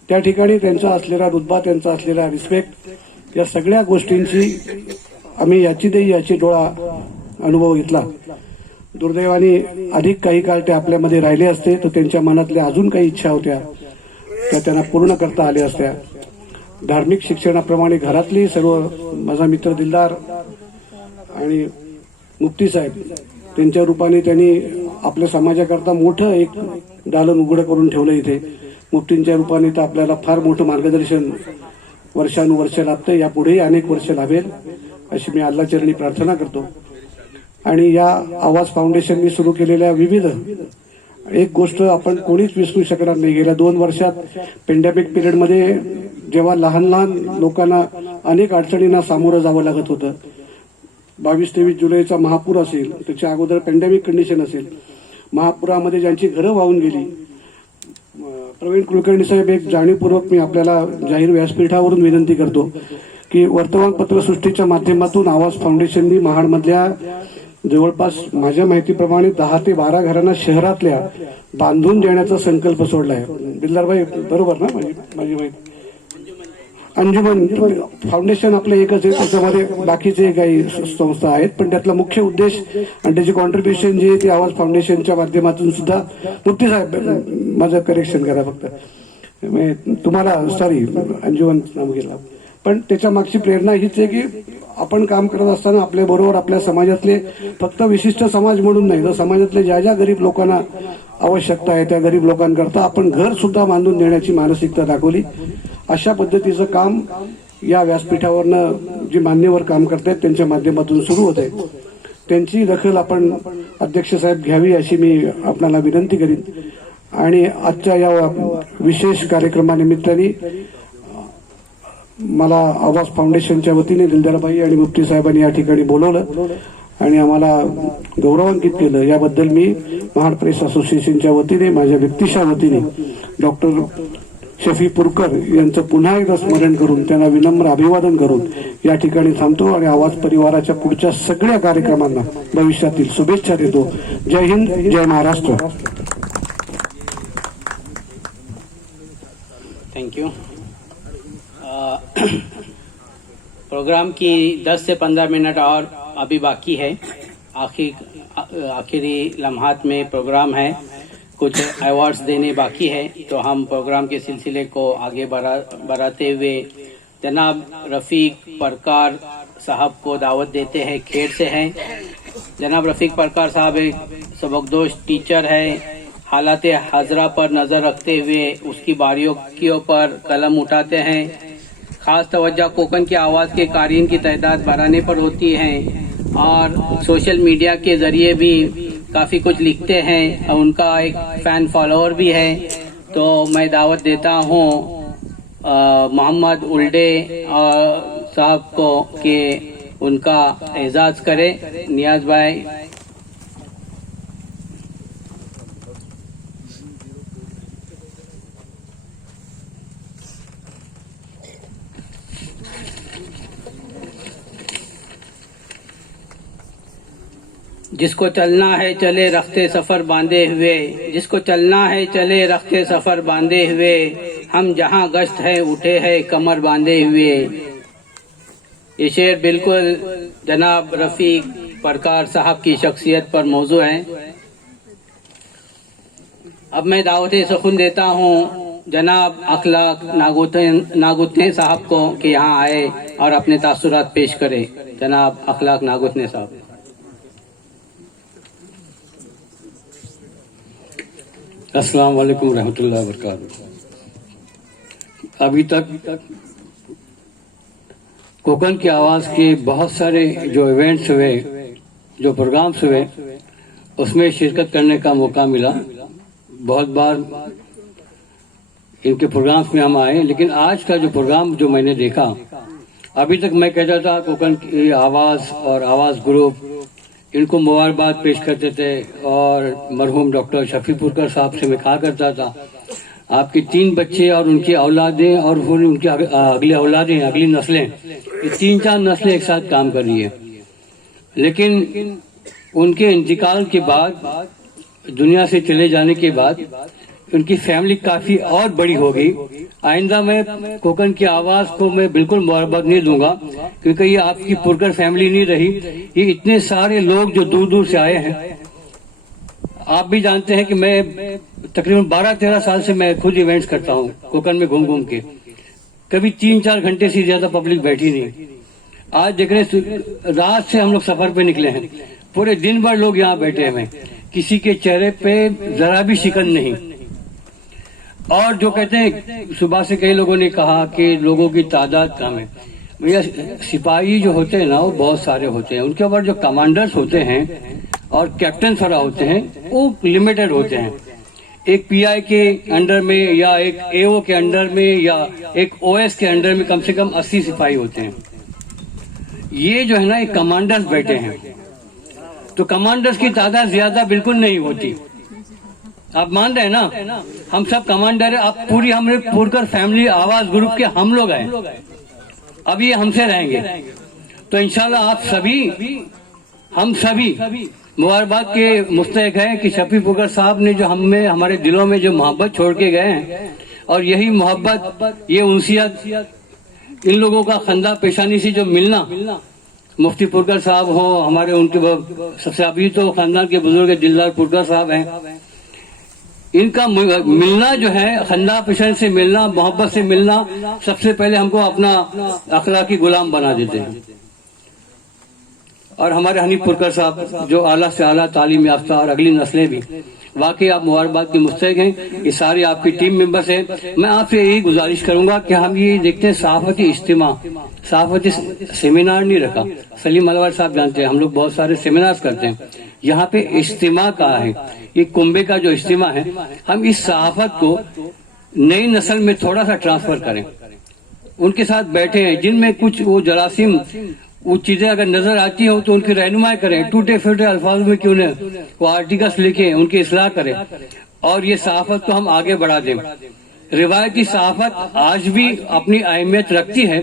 त्या ठिकाणी त्यांचा असलेला रुतबा, त्यांचा असलेला रिस्पेक्ट, या सगळ्या गोष्टींची आम्ही याची डोळा अनुभव घेतला. दुर्दैवाने अधिक काही काळ ते आपल्यामध्ये राहिले असते तर त्यांच्या मनातल्या अजून काही इच्छा होत्या त्या त्यांना पूर्ण करता आल्या असत्या. धार्मिक शिक्षणाप्रमाणे घरातली सर्व, माझा मित्र दिलदार आणि मुफ्ती साहेब, त्यांच्या रूपाने त्यांनी आपल्या समाजाकरता मोठं एक दालन उघडं करून ठेवलं इथे. मुफ्तींच्या रूपाने तर आपल्याला फार मोठं मार्गदर्शन वर्षानुवर्ष लाभतं. यापुढेही अनेक वर्ष लाभेल अशी मी अल्लाचरणी प्रार्थना करतो. आणि या आवाज फाउंडेशनने सुरू केलेल्या विविध, एक गोष्ट आपण कोणीच विसरू शकणार नाही. गेल्या 2 वर्षात पेंडेमिक पिरियडमध्ये जेव्हा लहान लहान लोकांना अनेक अडचणींना सामोरं जावं लागत होतं, 22-23 जुलैचा महापूर असेल, त्याच्या अगोदर पेंडेमिक कंडिशन असेल, महापुरामध्ये ज्यांची घरं वाहून गेली, प्रवीण कुलकर्णी साहेब, एक जाणीवपूर्वक मी आपल्याला जाहीर व्यासपीठावरून विनंती करतो की वर्तमानपत्र सृष्टीच्या माध्यमातून आवाज फाउंडेशननी महाडमधल्या जवळपास माझ्या माहितीप्रमाणे 10 ते 12 घरांना शहरातल्या बांधून देण्याचा संकल्प सोडलाय. बिल्लारभाई बरोबर ना? माझी माहिती अंजुमन फाउंडेशन आपलं एकच आहे, त्याच्यामध्ये बाकीचे काही संस्था आहेत, पण त्यातला मुख्य उद्देश आणि त्याची कॉन्ट्रीब्युशन जे ते आवाज फाउंडेशनच्या माध्यमातून सुद्धा. मुफ्ती साहेब माझं करेक्शन करा फक्त, तुम्हाला सॉरी अंजुमन नाव गेला. पण त्याच्या मागची प्रेरणा हीच आहे की आपण काम करत असताना आपल्या बरोबर आपल्या समाजातले, फक्त विशिष्ट समाज म्हणून नाही तर समाजातले ज्या ज्या गरीब लोकांना आवश्यकता आहे त्या गरीब लोकांकरता आपण घर सुद्धा बांधून देण्याची मानसिकता दाखवली. अशा पद्धतीचं काम या व्यासपीठावरनं जे मान्यवर काम करतायत त्यांच्या माध्यमातून सुरू होत आहे. त्यांची दखल आपण अध्यक्ष साहेब घ्यावी अशी मी आपल्याला विनंती करीन. आणि आजच्या या विशेष कार्यक्रमानिमित्ताने मला आवाज फाउंडेशनच्या वतीने दिलदारबाई आणि मुफ्ती साहेबांनी या ठिकाणी बोलवलं आणि आम्हाला गौरवान्वित केलं. याबद्दल मी महाड प्रेस असोसिएशनच्या वतीने, माझ्या व्यक्तिशः वतीने डॉक्टर शफी पुरकर यांचं पुन्हा एकदा स्मरण करून त्यांना विनम्र अभिवादन करून या ठिकाणी थांबतो आणि आवाज परिवाराच्या पुढच्या सगळ्या कार्यक्रमांना भविष्यातील शुभेच्छा देतो. जय हिंद, जय महाराष्ट्र. Thank you. प्रोग्राम की 10 से 15 मिनट और अभी बाकी है. आखिरी लम्हात में प्रोग्राम है. कुछ अवार्ड्स देने बाकी है, तो हम प्रोग्राम के सिलसिले को आगे बढ़ाते हुए जनाब रफ़ीक परकार साहब को दावत देते हैं। खेड़ से हैं। जनाब रफ़ीक परकार साहब एक सबकदोश टीचर है। हालात हाजरा पर नज़र रखते हुए उसकी बारीकियों पर कलम उठाते हैं। ख़ास तवज्जो कोकन की आवाज़ के कारीन की तादाद बढ़ाने पर होती है और सोशल मीडिया के ज़रिए भी काफ़ी कुछ लिखते हैं और उनका एक फ़ैन फॉलोअर भी है। तो मैं दावत देता हूँ मोहम्मद उल्डे साहब को कि उनका एजाज़ करे। नियाज भाई। जिसको चलना है चले रखते सफर बांधे हुए, जिसको चलना है चले रखते सफर बांधे हुए, हम जहां गश्त है उठे हैं कमर बांधे हुए। ये शेर बिल्कुल जनाब रफ़ीक परकार साहब की शख्सियत पर मौजू है। अब मैं दावत सुखुन देता हूँ जनाब अखलाक नागुतने साहब को कि यहाँ आए और अपने तासुरात पेश करे। जनाब अखलाक नागुतने साहब। अस्सलाम वालेकुम रहमतुल्लाहि व बरकातहू। अभी तक कोकन की आवाज़ के बहुत सारे जो इवेंट्स हुए, जो प्रोग्राम्स हुए, उसमें शिरकत करने का मौका मिला। बहुत बार इनके प्रोग्राम्स में हम आए, लेकिन आज का जो प्रोग्राम जो मैंने देखा, अभी तक मैं कहता था कोकन की आवाज़ और आवाज़ ग्रुप इनको मुबारकबाद पेश करते थे और मरहूम डॉक्टर शफी पुरकर साहब से मैं कहा करता था आपके 3 बच्चे और उनकी औलादें और उनकी अगली औलादें, अगली नस्लें, ये 3-4 नस्लें एक साथ काम कर रही है। लेकिन उनके इंतकाल के बाद, दुनिया से चले जाने के बाद उनकी फैमिली काफ़ी और बड़ी हो गई। आइंदा मैं कोकन की आवाज़ को मैं बिल्कुल मुबारकबाद नहीं दूंगा, क्योंकि ये आपकी पुरकर फैमिली नहीं रही। ये इतने सारे लोग जो दूर दूर से आए हैं। आप भी जानते हैं कि मैं तकरीबन 12-13 साल से मैं खुद इवेंट्स करता हूँ कोकन में घूम घूम के। कभी 3-4 घंटे से ज्यादा पब्लिक बैठी नहीं। आज देख रहे रात से हम लोग सफर पे निकले हैं, पूरे दिन भर लोग यहाँ बैठे हैं। किसी के चेहरे पे जरा भी शिकन नहीं। और जो कहते हैं, सुबह से कई लोगों ने कहा कि लोगों की तादाद कम है। भैया सिपाही जो होते हैं ना, वो बहुत सारे होते हैं। उनके ऊपर जो कमांडर्स होते हैं और कैप्टन फरा होते हैं, वो लिमिटेड होते हैं। एक पीआई के अंडर में या एक एओ के अंडर में या एक ओएस के अंडर में कम से कम 80 सिपाही होते हैं। ये जो है ना, एक कमांडर्स बैठे हैं, तो कमांडर्स की तादाद ज्यादा बिल्कुल नहीं होती। आप मान रहे हैं ना, हम सब कमांडर है। आप पूरी हमने पुरकर फैमिली आवाज ग्रुप के हम लोग हैं। अब ये हमसे रहेंगे, तो इंशाल्लाह आप सभी, हम सभी मुबारकबाद के मुस्तहिक हैं कि शफी पुरकर साहब ने जो हमें, हमारे दिलों में जो मोहब्बत छोड़ के गए हैं, और यही मोहब्बत, ये उनसियत, इन लोगों का खंदा पेशानी से जो मिलना, मुफ्ती पुरकर साहब हो हमारे, उनके सबसे अभी तो खानदान के बुजुर्ग दिलदार पुरकर साहब हैं। इनका मिलना जो है, खंदा पेशानी से मिलना, मोहब्बत से मिलना, सबसे पहले हमको अपना अखलाकी गुलाम बना देते हैं। और हमारे हनीफ पुरकर साहब जो आला से आला तालीम याफ्ता और अगली नस्लें भी, वाकई आप मुबारकबाद के मुस्तहिक हैं। ये सारी आपकी टीम मेंबर्स हैं। मैं आपसे यही गुजारिश करूंगा कि हम ये देखते हैं, सहाफती इज्तिमा, सहाफती सेमिनार नहीं रखा। सलीम अलवर साहब जानते हैं, हम लोग बहुत सारे सेमिनार्स करते हैं। यहाँ पे इज्तिमा का है, ये कुंभे का जो इज्तिमा है, हम इस सहाफत को नई नस्ल में थोड़ा सा ट्रांसफर करें। उनके साथ बैठे हैं, जिनमें कुछ वो जरासीम, वो चीजें अगर नजर आती हो तो उनकी रहनुमाई करें। टूटे फूटे अल्फाज में क्यों न वो आर्टिकल्स लिखे, उनकी इस्लाह करें और ये सहाफत को हम आगे बढ़ा दें। रिवायती सहाफत आज भी अपनी अहमियत रखती है,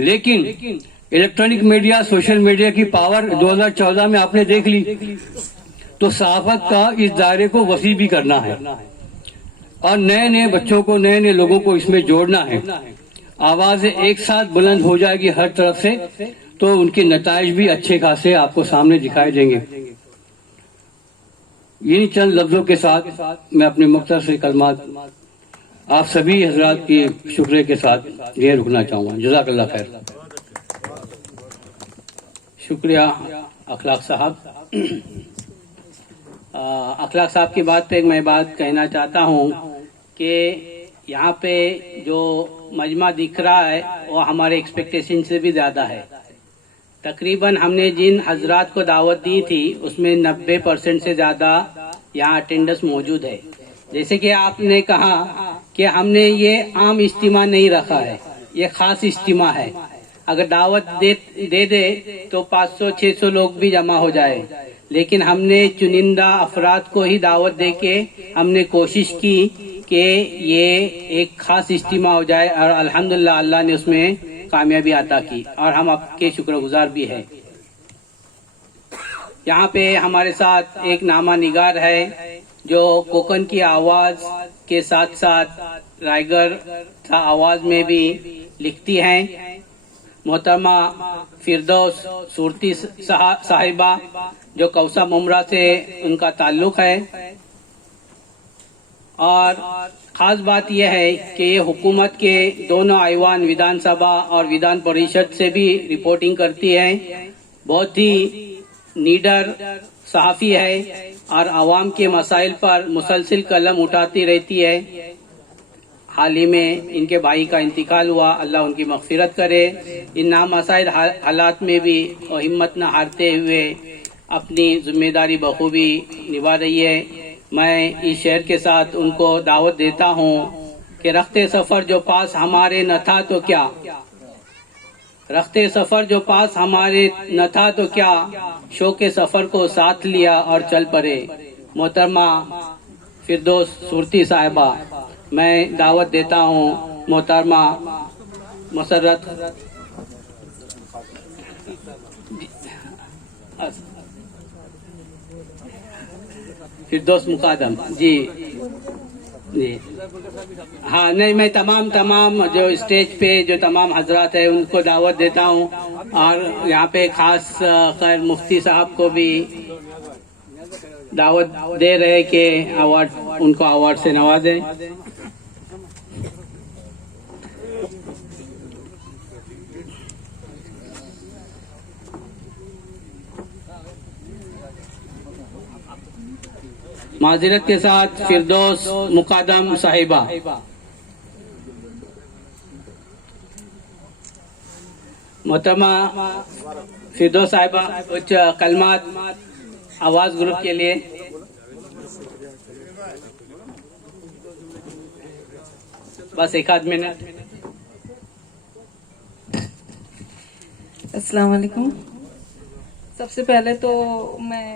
लेकिन इलेक्ट्रॉनिक मीडिया, सोशल मीडिया की पावर 2014 में आपने देख ली, तो सहाफत का इस दायरे को वसी भी करना है और नए नए बच्चों को, नए नए लोगों को इसमें जोड़ना है। आवाजें एक साथ बुलंद हो जाएगी हर तरफ से, तो उनके नताइज भी अच्छे खासे आपको सामने दिखाई देंगे। इन्हीं चंद लफ्जों के साथ मैं अपने मुख्तर से कलमात आप सभी हजरात की शुक्रिया के साथ ये रुकना चाहूँगा। जज़ाकल्लाह खैर। शुक्रिया अखलाक साहब। अखलाक साहब की बात पे मैं बात कहना चाहता हूँ कि यहाँ पे जो मजमा दिख रहा है वो हमारे एक्सपेक्टेशन से भी ज़्यादा है। तकरीबन हमने जिन हजरात को दावत दी थी उसमें 90% से ज़्यादा यहाँ अटेंडेंस मौजूद है। जैसे कि आपने कहा कि हमने ये आम इज्तिमा नहीं रखा है, ये ख़ास इज्तिमा है। अगर दावत दे तो 500-600 लोग भी जमा हो जाए, लेकिन हमने चुनिंदा अफराद को ही दावत दे के हमने कोशिश की कि ये एक ख़ास इज्तिमा हो जाए और अल्हम्दुलिल्लाह अल्लाह ने उसमें कामयाबी अता की और हम आपके शुक्रगुजार भी हैं। यहाँ पे हमारे साथ एक नामा निगार है जो कोकन की आवाज़ के साथ साथ रायगढ़ का आवाज़ में भी लिखती हैं। मोहतरमा फिरदौस सूरती साहिबा जो कौसा मुमरा से उनका ताल्लुक है। और ख़ास बात यह है कि ये हुकूमत के दोनों ऐवान विधानसभा और विधान परिषद से भी रिपोर्टिंग करती है। बहुत ही नीडर सहाफ़ी है और आवाम के मसाइल पर मुसलसिल कलम उठाती रहती है। हाल ही में इनके भाई का इंतकाल हुआ, अल्लाह उनकी मग़फ़िरत करे। इन नामसाइल हालात में भी हिम्मत न हारते हुए अपनी जिम्मेदारी बखूबी निभा रही है। मैं इस शहर के साथ उनको दावत देता हूँ कि रखते सफ़र जो पास हमारे न था तो क्या, रखते सफ़र जो पास हमारे न था तो क्या, शौक़ सफ़र को साथ लिया और चल पड़े। मोहतरमा फिरदौस सूरती साहिबा, मैं दावत देता हूँ मोहतरमा मसरत फिरदौस मुकादम जी जी। हाँ नहीं, मैं तमाम जो स्टेज पे जो तमाम हजरात है उनको दावत देता हूँ और यहाँ पे खास खैर मुफ्ती साहब को भी दावत दे रहे कि अवार्ड उनको अवार्ड से नवाजें। माजिरत के साथ फिरदौस मुकादम साहिबा। मोहतरमा फिरदौस साहिबा कुछ कलमात आवाज ग्रुप के लिए। बस एक आध मिनट। अस्सलाम वालेकुम। सबसे पहले तो मैं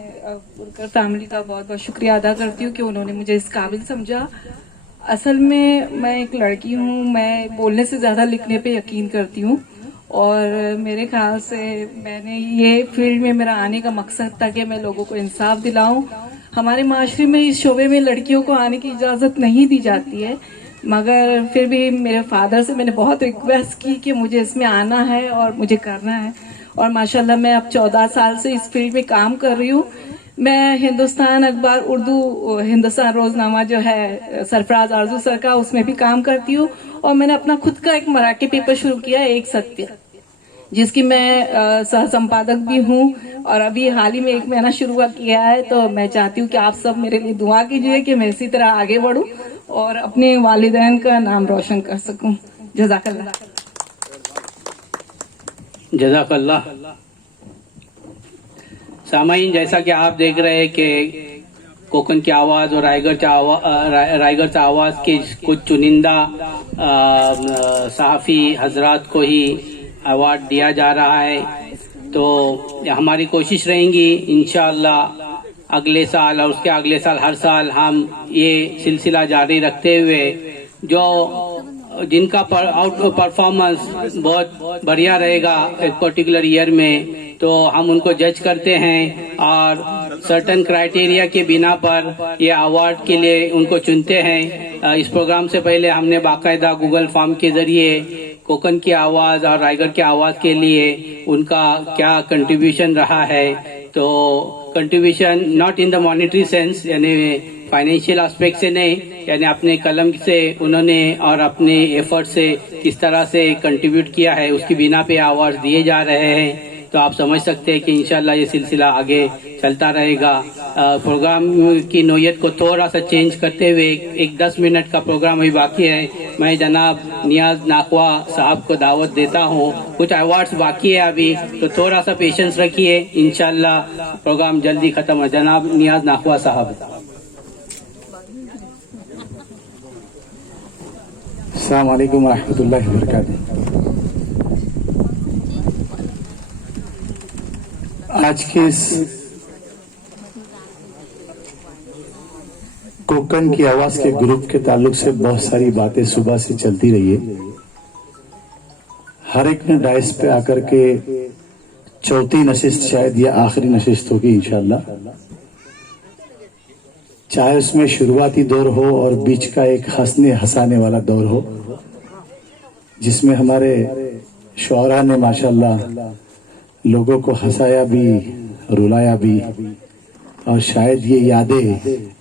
पुरकर फैमिली का बहुत बहुत शुक्रिया अदा करती हूँ कि उन्होंने मुझे इस काबिल समझा। असल में मैं एक लड़की हूँ, मैं बोलने से ज़्यादा लिखने पे यकीन करती हूँ और मेरे ख्याल से मैंने ये फील्ड में मेरा आने का मकसद था कि मैं लोगों को इंसाफ दिलाऊं। हमारे माशरे में इस शोबे में लड़कियों को आने की इजाज़त नहीं दी जाती है, मगर फिर भी मेरे फादर से मैंने बहुत रिक्वेस्ट की कि मुझे इसमें आना है और मुझे करना है और माशाल्लाह मैं अब 14 साल से इस फील्ड में काम कर रही हूँ। मैं हिंदुस्तान अखबार उर्दू हिंदुस्तान रोजनामा जो है सरफराज आरजू सर का, उसमें भी काम करती हूँ और मैंने अपना खुद का एक मराठी पेपर शुरू किया है, एक सत्य, जिसकी मैं सह संपादक भी हूँ और अभी हाल ही में 1 महीना शुरू किया है। तो मैं चाहती हूँ कि आप सब मेरे लिए दुआ कीजिए कि मैं इसी तरह आगे बढ़ूँ और अपने वालिदैन का नाम रोशन कर सकूँ। जज़ाकल्लाह। जज़ाकल्लाह। सामाईन, जैसा कि आप देख रहे हैं कि कोकन की आवाज़ और रायगढ़ की आवाज़ के कुछ चुनिंदा सहाफ़ी हजरात को ही अवार्ड दिया जा रहा है। तो हमारी कोशिश रहेंगी इंशाअल्लाह अगले साल और उसके अगले साल, हर साल हम ये सिलसिला जारी रखते हुए जो जिनका परफॉर्मेंस बहुत बढ़िया रहेगा एक पर्टिकुलर ईयर में, तो हम उनको जज करते हैं और सर्टन क्राइटेरिया के बिना पर ये अवार्ड के लिए उनको चुनते हैं। इस प्रोग्राम से पहले हमने बाकायदा गूगल फॉर्म के जरिए कोकन की आवाज़ और रायगढ़ की आवाज़ के लिए उनका क्या कंट्रीब्यूशन रहा है तो contribution not in the monetary sense यानी फाइनेंशियल एस्पेक्ट से नहीं, यानी अपने कलम से उन्होंने और अपने एफर्ट से किस तरह से कंट्रीब्यूट किया है उसकी बिना पे अवार्ड दिए जा रहे हैं। तो आप समझ सकते हैं कि इंशाल्लाह ये सिलसिला आगे चलता रहेगा। प्रोग्राम की नोयत को थोड़ा सा चेंज करते हुए एक 10 मिनट का प्रोग्राम अभी बाकी है। मैं जनाब नियाज नाखवा साहब को दावत देता हूँ। कुछ अवार्ड्स बाकी है अभी, तो थोड़ा सा पेशेंस रखिए, इंशाल्लाह प्रोग्राम जल्दी खत्म हो। जनाब नियाज नाखवा साहब। अस्सलाम वालेकुम रहमतुल्लाहि व बरकातुहू। आज के इस कोकन की आवाज के ग्रुप के ताल्लुक से बहुत सारी बातें सुबह से चलती रही है। हर एक ने डाइस पे आकर के चौथी नशिस्त शायद या आखिरी नशिस्त होगी इंशाल्लाह, चाहे उसमें शुरुआती दौर हो और बीच का एक हंसने हंसाने वाला दौर हो, जिसमें हमारे शौरा ने माशाल्लाह लोगों को हंसाया भी, रुलाया भी, और शायद ये यादें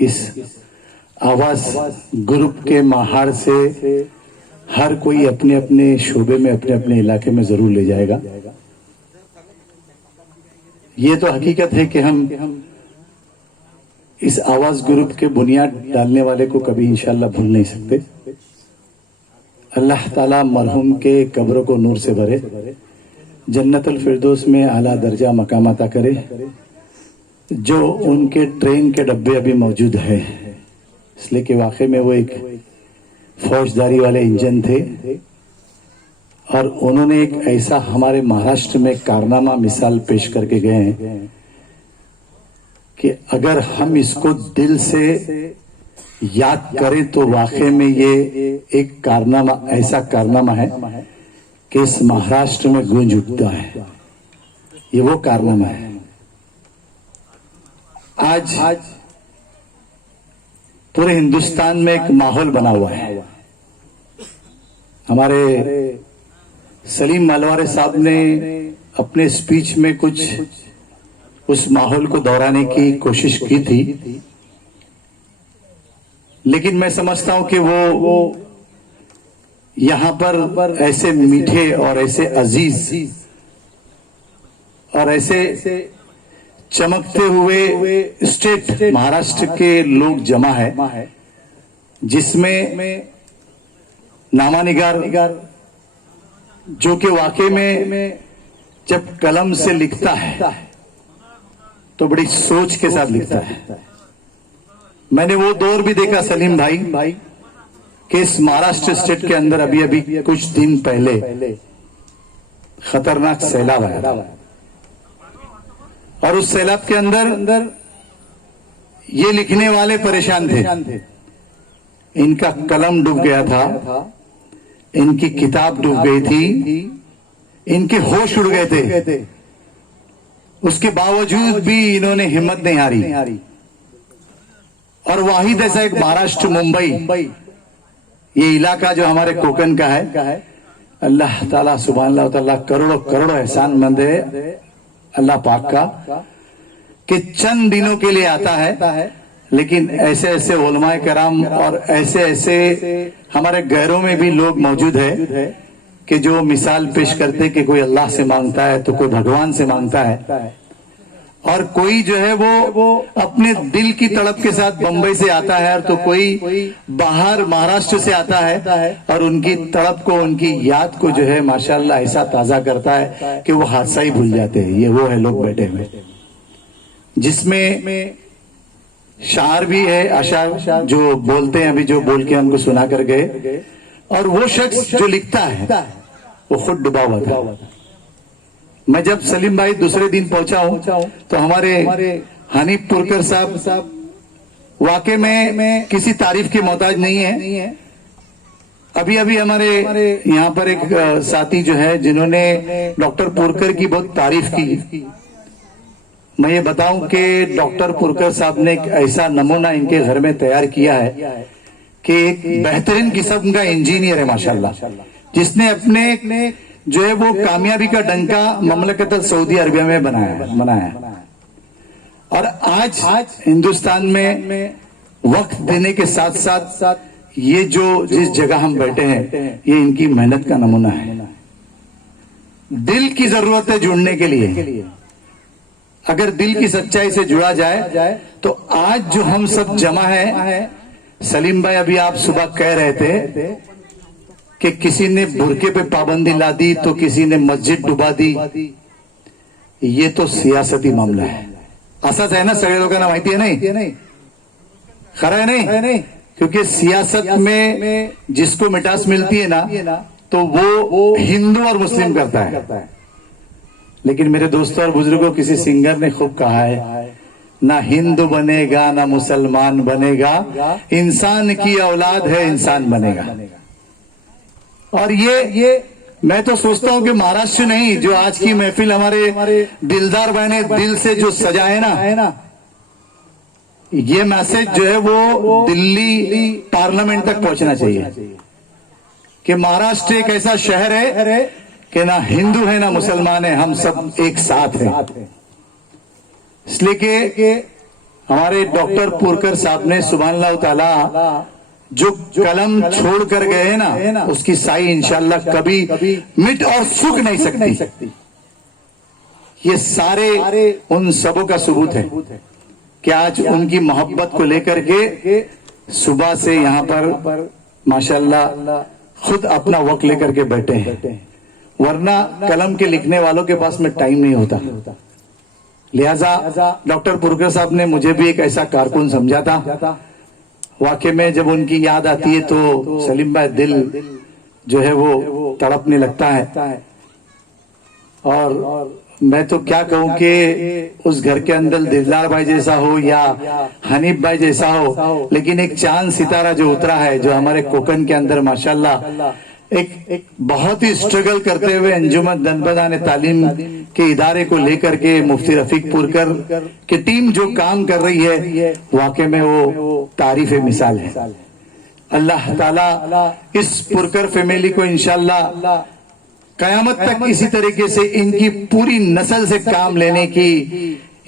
इस आवाज ग्रुप के महार से हर कोई अपने अपने शोबे में, अपने अपने इलाके में जरूर ले जाएगा। ये तो हकीकत है कि हम इस आवाज ग्रुप के बुनियाद डालने वाले को कभी इंशाल्लाह भूल नहीं सकते। अल्लाह ताला मरहूम के कब्रों को नूर से भरे, जन्नतुल फिरदौस में आला दर्जा मकाम अता करे। जो उनके ट्रेन के डब्बे अभी मौजूद है, इसलिए कि वाकई में वो एक फौजदारी वाले इंजन थे, और उन्होंने एक ऐसा हमारे महाराष्ट्र में कारनामा मिसाल पेश करके गए हैं कि अगर हम इसको दिल से याद करें तो वाकई में ये एक कारनामा, ऐसा कारनामा है कि इस महाराष्ट्र में गूंज उठता है। ये वो कारनामा है। आज पूरे हिंदुस्तान में एक माहौल बना हुआ है। हमारे सलीम मालवारे साहब ने अपने स्पीच में कुछ उस माहौल को दोहराने की कोशिश की थी, लेकिन मैं समझता हूं कि वो यहां पर ऐसे मीठे और ऐसे अजीज और ऐसे चमकते हुए स्टेट महाराष्ट्र के लोग जमा है, जिसमें नामानिगार जो कि वाकई में जब कलम से लिखता है तो बड़ी सोच के साथ लिखता है। मैंने वो दौर भी देखा सलीम भाई कि इस महाराष्ट्र स्टेट के अंदर अभी अभी कुछ दिन पहले खतरनाक सैलाब आया, और उस सैलाब के अंदर ये लिखने वाले परेशान थे। इनका कलम डूब गया था, इनकी किताब डूब गई थी, इनके होश उड़ गए थे। उसके बावजूद भी इन्होंने हिम्मत नहीं हारी, और वाहिद ऐसा एक महाराष्ट्र मुंबई ये इलाका जो हमारे कोकन का है, अल्लाह ताला सुभान अल्लाह ताला करोड़ों करोड़ों एहसानमंद है अल्लाह पाक का कि चंद दिनों के लिए आता है, लेकिन ऐसे ऐसे उलमाए कराम और ऐसे ऐसे हमारे घरों में भी लोग मौजूद है कि जो मिसाल पेश करते कि कोई अल्लाह से मांगता है तो कोई भगवान से मांगता है, और कोई जो है वो अपने दिल की तड़प के साथ बंबई से आता है, और तो कोई बाहर महाराष्ट्र से आता है और उनकी तड़प को, उनकी याद को जो है माशाल्लाह ऐसा ताजा करता है कि वो हादसा ही भूल जाते हैं। ये वो है लोग बैठे हुए, जिसमें शार भी है, अशार जो बोलते हैं, अभी जो बोल के हमको सुना कर गए, और वो शख्स जो लिखता है वो खुद डूबा हुआ था। मैं जब सलीम भाई दूसरे दिन पहुंचा हूं तो हमारे हनीफ पुरकर साहब वाकई में किसी तारीफ की मोहताज नहीं है। अभी अभी हमारे यहाँ पर एक साथी जो है जिन्होंने डॉक्टर पुरकर की बहुत तारीफ की। मैं ये बताऊं कि डॉक्टर पुरकर साहब ने एक ऐसा नमूना इनके घर में तैयार किया है कि एक बेहतरीन किस्म का इंजीनियर है माशाल्लाह, जिसने अपने जो है वो कामयाबी का डंका ममलकत सऊदी अरबिया में बनाया। और आज हिंदुस्तान में वक्त देने के साथ साथ ये जो जिस जगह हम बैठे हैं ये इनकी मेहनत का नमूना है। दिल की जरूरत है जुड़ने के लिए। अगर दिल की सच्चाई से जुड़ा जाए तो आज जो हम सब जमा है, सलीम भाई अभी आप सुबह कह रहे थे कि किसी ने बुरके पे पाबंदी ला दी तो किसी ने मस्जिद डुबा दी। ये तो सियासती मामला है। असंच आहे ना, सगळे लोकांना माहिती आहे नाही, खरा है नहीं? क्योंकि सियासत में जिसको मिठास मिलती है ना तो वो हिंदू और मुस्लिम करता है। लेकिन मेरे दोस्तों और बुजुर्गों, किसी सिंगर ने खूब कहा है, ना हिंदू बनेगा ना मुसलमान बनेगा, इंसान की औलाद है इंसान बनेगा। और ये मैं तो सोचता हूं कि महाराष्ट्र नहीं, जो आज की महफिल हमारे दिलदार बहने दिल से जो सजाए ना, ये मैसेज जो है वो दिल्ली पार्लियामेंट तक पहुंचना चाहिए कि महाराष्ट्र एक ऐसा शहर है कि ना हिंदू है ना मुसलमान है, हम सब एक साथ हैं। इसलिए कि हमारे डॉक्टर पुरकर साहब ने सुभान ताला जो कलम छोड़ कर गए ना, उसकी साई इंशाल्लाह कभी मिट और सूख नहीं सकती। ये सारे उन सबों का सबूत है कि आज उनकी मोहब्बत को लेकर के सुबह से यहाँ पर माशाल्लाह खुद अपना वक्त लेकर के बैठे हैं। वरना कलम के लिखने वालों के पास में टाइम नहीं होता। लिहाजा डॉक्टर पुरकर साहब ने मुझे भी एक ऐसा कारकुन समझा था। वाकई में जब उनकी याद आती है तो सलीम भाई दिल जो है वो तड़पने लगता है। और मैं तो क्या कहूं कि उस घर के अंदर दिलदार भाई जैसा हो या हनीफ भाई जैसा हो, लेकिन एक चांद सितारा जो उतरा है, जो हमारे कोकन के अंदर माशाल्लाह एक बहुत ही स्ट्रगल करते हुए अंजुमन दनबदान तालीम के इदारे को लेकर के मुफ्ती रफीक पुरकर की टीम जो काम कर रही है, वाकई में वो तारीफ मिसाल है। अल्लाह ताला इस पुरकर फैमिली को इंशाल्लाह कयामत तक इसी तरीके से इनकी पूरी नस्ल से काम लेने की,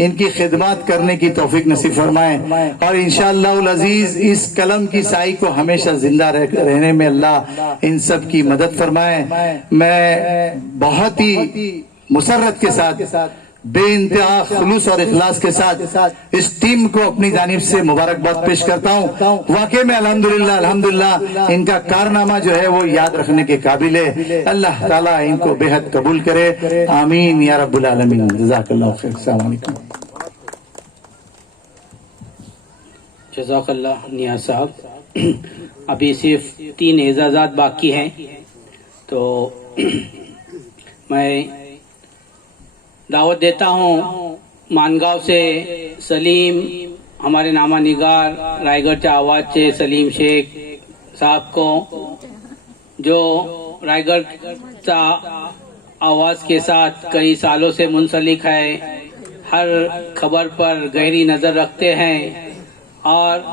इनकी खिदमत करने की तौफीक नसीब फरमाए। और इंशाअल्लाह अजीज इस कलम की साई को हमेशा जिंदा रहने में अल्लाह इन सब की मदद फरमाए। मैं बहुत ही मुसर्रत के साथ बेइंतहा खुलूस और इखलास के साथ इस टीम को अपनी जानिब से मुबारकबाद पेश करता हूँ। वाकई में अल्हम्दुलिल्लाह इनका कारनामा जो है वो याद रखने के काबिल है। अल्लाह ताला इनको बेहद कबूल करे, आमीन या रब्बुल आलमीन। जज़ाकल्लाहु खैर। अस्सलाम वालेकुम। जज़ाकल्लाह नियाज़ साहब। अभी सिर्फ 3 एजाज़ात बाकी हैं, तो मैं दावत देता हूँ मानगांव से सलीम, हमारे नामा निगार रायगढ़च्या आवाज़चे सलीम शेख साहब को, जो रायगढ़ आवाज़ के साथ कई सालों से मुंसलिक है, हर खबर पर गहरी नज़र रखते हैं। और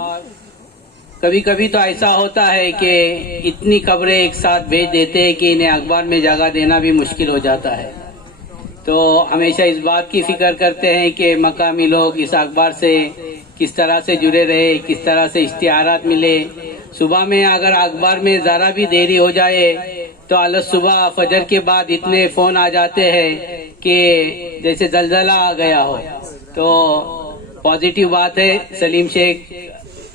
कभी कभी तो ऐसा होता है कि इतनी खबरें एक साथ भेज देते हैं कि इन्हें अखबार में जगह देना भी मुश्किल हो जाता है। तो हमेशा इस बात की फिक्र करते हैं कि मकामी लोग इस अखबार से किस तरह से जुड़े रहे, किस तरह से इश्तिहारात मिले। सुबह में अगर अखबार में ज़रा भी देरी हो जाए तो अलग सुबह फजर के बाद इतने फ़ोन आ जाते हैं कि जैसे जलजला आ गया हो। तो पॉजिटिव बात है सलीम शेख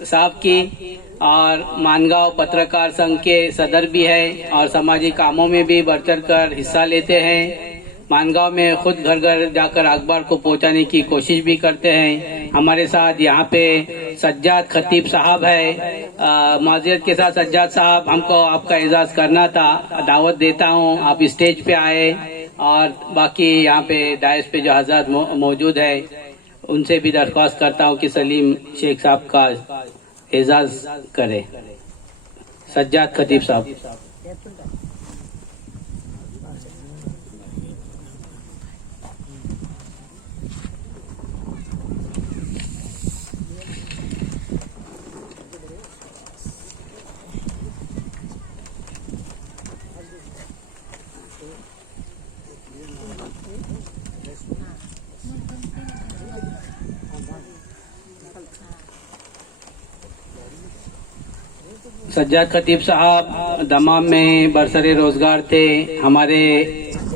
साहब की, और मानगांव पत्रकार संघ के सदर भी है और समाजी कामों में भी बढ़ चढ़ कर हिस्सा लेते हैं। मानगांव में खुद घर घर जाकर अखबार को पहुंचाने की कोशिश भी करते हैं। हमारे साथ यहाँ पे सज्जाद खतीब साहब है। माज़ियत के साथ सज्जाद साहब, हमको आपका एजाज़ करना था, दावत देता हूँ आप स्टेज पे आए। और बाकी यहाँ पे डायस पे जो हज़रात मौजूद है उनसे भी दरख्वास्त करता हूँ कि सलीम शेख साहब का एजाज़ करे। सज्जाद खतीब साहब। सज्जाद खतीब साहब दमाम में बरसरे रोजगार थे, हमारे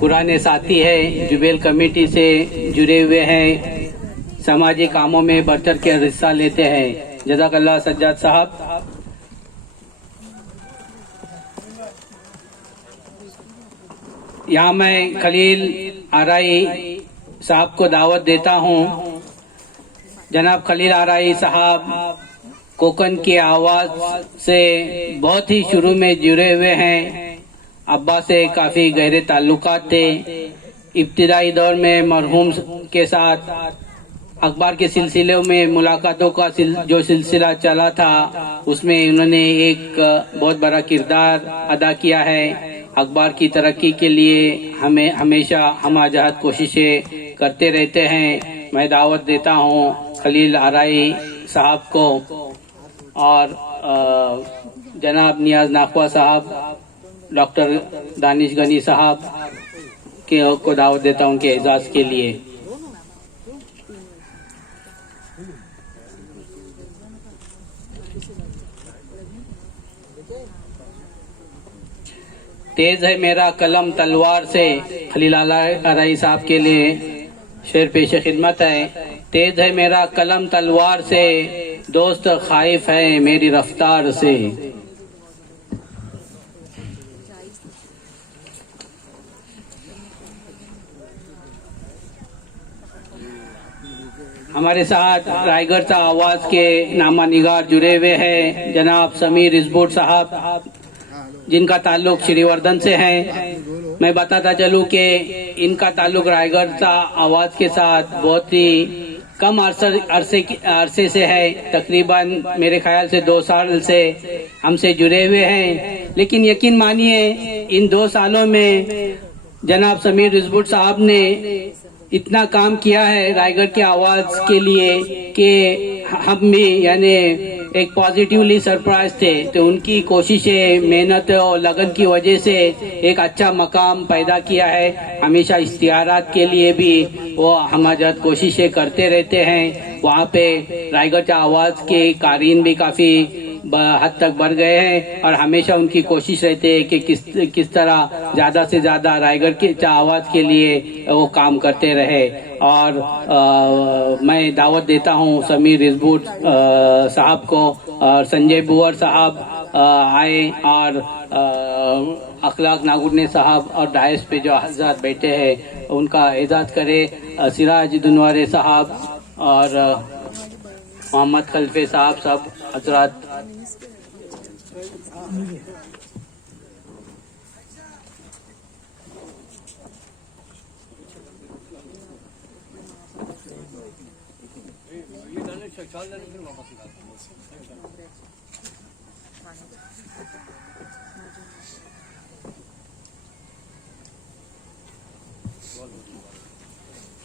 पुराने साथी हैं, जुबेल कमेटी से जुड़े हुए हैं, समाजी कामों में बढ़ चढ़ के हिस्सा लेते हैं। जज़ाकल्लाह सज्जाद साहब। यहाँ मैं खलील आराई साहब को दावत देता हूँ। जनाब खलील आराई साहब कोकन की आवाज़ से बहुत ही शुरू में जुड़े हुए हैं। अब्बा से काफ़ी गहरे ताल्लुकात थे। इब्तिदाई दौर में मरहूम के साथ अखबार के सिलसिले में मुलाकातों का जो सिलसिला चला था, उसमें उन्होंने एक बहुत बड़ा किरदार अदा किया है। अखबार की तरक्की के लिए हमें हमेशा हमजहत कोशिशें करते रहते हैं। मैं दावत देता हूँ खलील आराई साहब को और जनाब नियाज नाखवा साहब, डॉक्टर दानिश गनी साहब को दावत देता हूँ उनके एजाज़ के लिए। तेज है मेरा कलम तलवार से, खलील आराई साहब के लिए शेर पेश खिदमत है। तेज है मेरा कलम तलवार से, दोस्त खाइफ है मेरी रफ्तार से। हमारे साथ रायगढ़ सा आवाज के नामा निगार जुड़े हुए हैं जनाब समीर इस्बूट साहब, जिनका ताल्लुक श्रीवर्धन से है। मैं बताता चलूं कि इनका ताल्लुक रायगढ़ सा आवाज के साथ बहुत ही कम अरसे से है। तकरीबन मेरे ख्याल से 2 साल से हमसे जुड़े हुए हैं। लेकिन यकीन मानिए इन 2 सालों में जनाब समीर इस्बूट साहब ने इतना काम किया है रायगढ़ की आवाज के लिए कि हम भी यानी एक पॉजिटिवली सरप्राइज थे। तो उनकी कोशिशें, मेहनत और लगन की वजह से एक अच्छा मकाम पैदा किया है। हमेशा इश्तिहारात के लिए भी वो हमजहत कोशिशें करते रहते हैं। वहाँ पे रायगढ़ की आवाज के कारीन भी काफी हद तक बढ़ गए हैं और हमेशा उनकी कोशिश रहती है कि किस तरह ज्यादा से ज्यादा रायगढ़ की आवाज के लिए वो काम करते रहे। और मैं दावत देता हूँ समीर इस्बूट साहब को और संजय बुअर साहब आए और अखलाक नागुरने साहब और डायस पे जो हज़रात बैठे हैं उनका एजाज़ करे। सिराज दुनवारे साहब और मोहम्मद खलफे साहब सब हज़रात।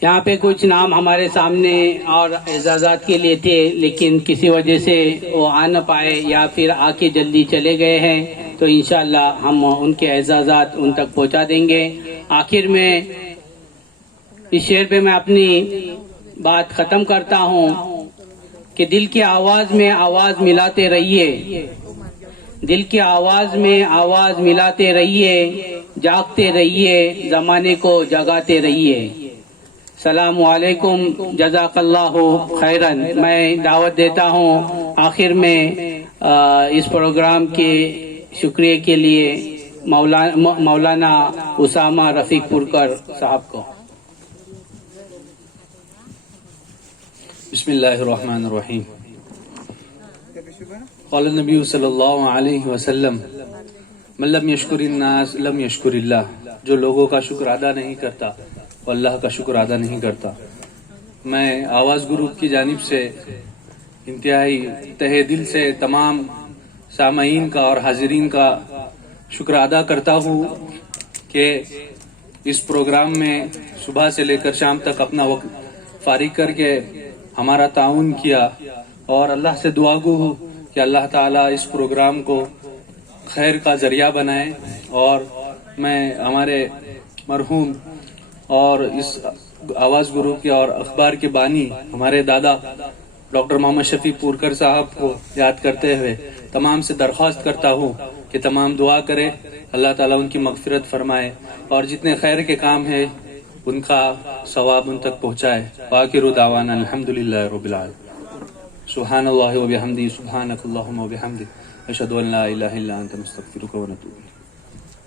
यहाँ पे कुछ नाम हमारे सामने और एजाज़ात के लिए थे, लेकिन किसी वजह से वो आ न पाए या फिर आके जल्दी चले गए हैं। तो इंशाअल्लाह हम उनके एजाज़ात उन तक पहुँचा देंगे। आखिर में इस शेर पे मैं अपनी बात ख़त्म करता हूँ कि दिल की आवाज़ में आवाज़ मिलाते रहिए, दिल की आवाज़ में आवाज़ मिलाते रहिए, जागते रहिए, ज़माने को जगाते रहिए। सलामु अलैकुम, जज़ाकल्लाहु खैरन। मैं दावत देता हूँ आखिर में इस प्रोग्राम के शुक्रिया के लिए मौलाना उसामा रफीक पुरकर साहब को। बिस्मिल्लाहिर्रहमानिर्रहीम। क़ाल नबी सल्लल्लाहु अलैहि वसल्लम मन लम यशकुरिन्नास लम यशकुरिल्लाह। जो लोगों का शुक्र अदा नहीं करता वो अल्लाह का शुक्र अदा नहीं करता। मैं आवाज़ ग्रुप की जानिब से इंतहाई तहे दिल से तमाम सामईन का और हाजिरीन का शुक्र अदा करता हूँ कि इस प्रोग्राम में सुबह से लेकर शाम तक अपना वक्त फारिग करके हमारा ताउन किया। और अल्लाह से दुआ गो हूँ कि अल्लाह ताला इस प्रोग्राम को खैर का जरिया बनाए। और मैं हमारे मरहूम और इस आवाज़ ग्रुप के और अखबार के बानी हमारे दादा डॉक्टर मोहम्मद शफी पुरकर साहब को याद करते हुए तमाम से दरख्वास्त करता हूँ कि तमाम दुआ करे, अल्लाह ताला उनकी मगफिरत फरमाए और जितने खैर के काम है उनका सवाब उन तक पहुँचाए। वाकिरु दावाना अल्हम्दुलिल्लाहि रब्बिल आलमीन। सुब्हानल्लाहि व बिहम्दिही सुब्हानकल्लाहुम्मा व बिहम्दिक अशहदु अन ला इलाहा इल्ला अंता नस्तगफिरुका व नतूबु इलैक।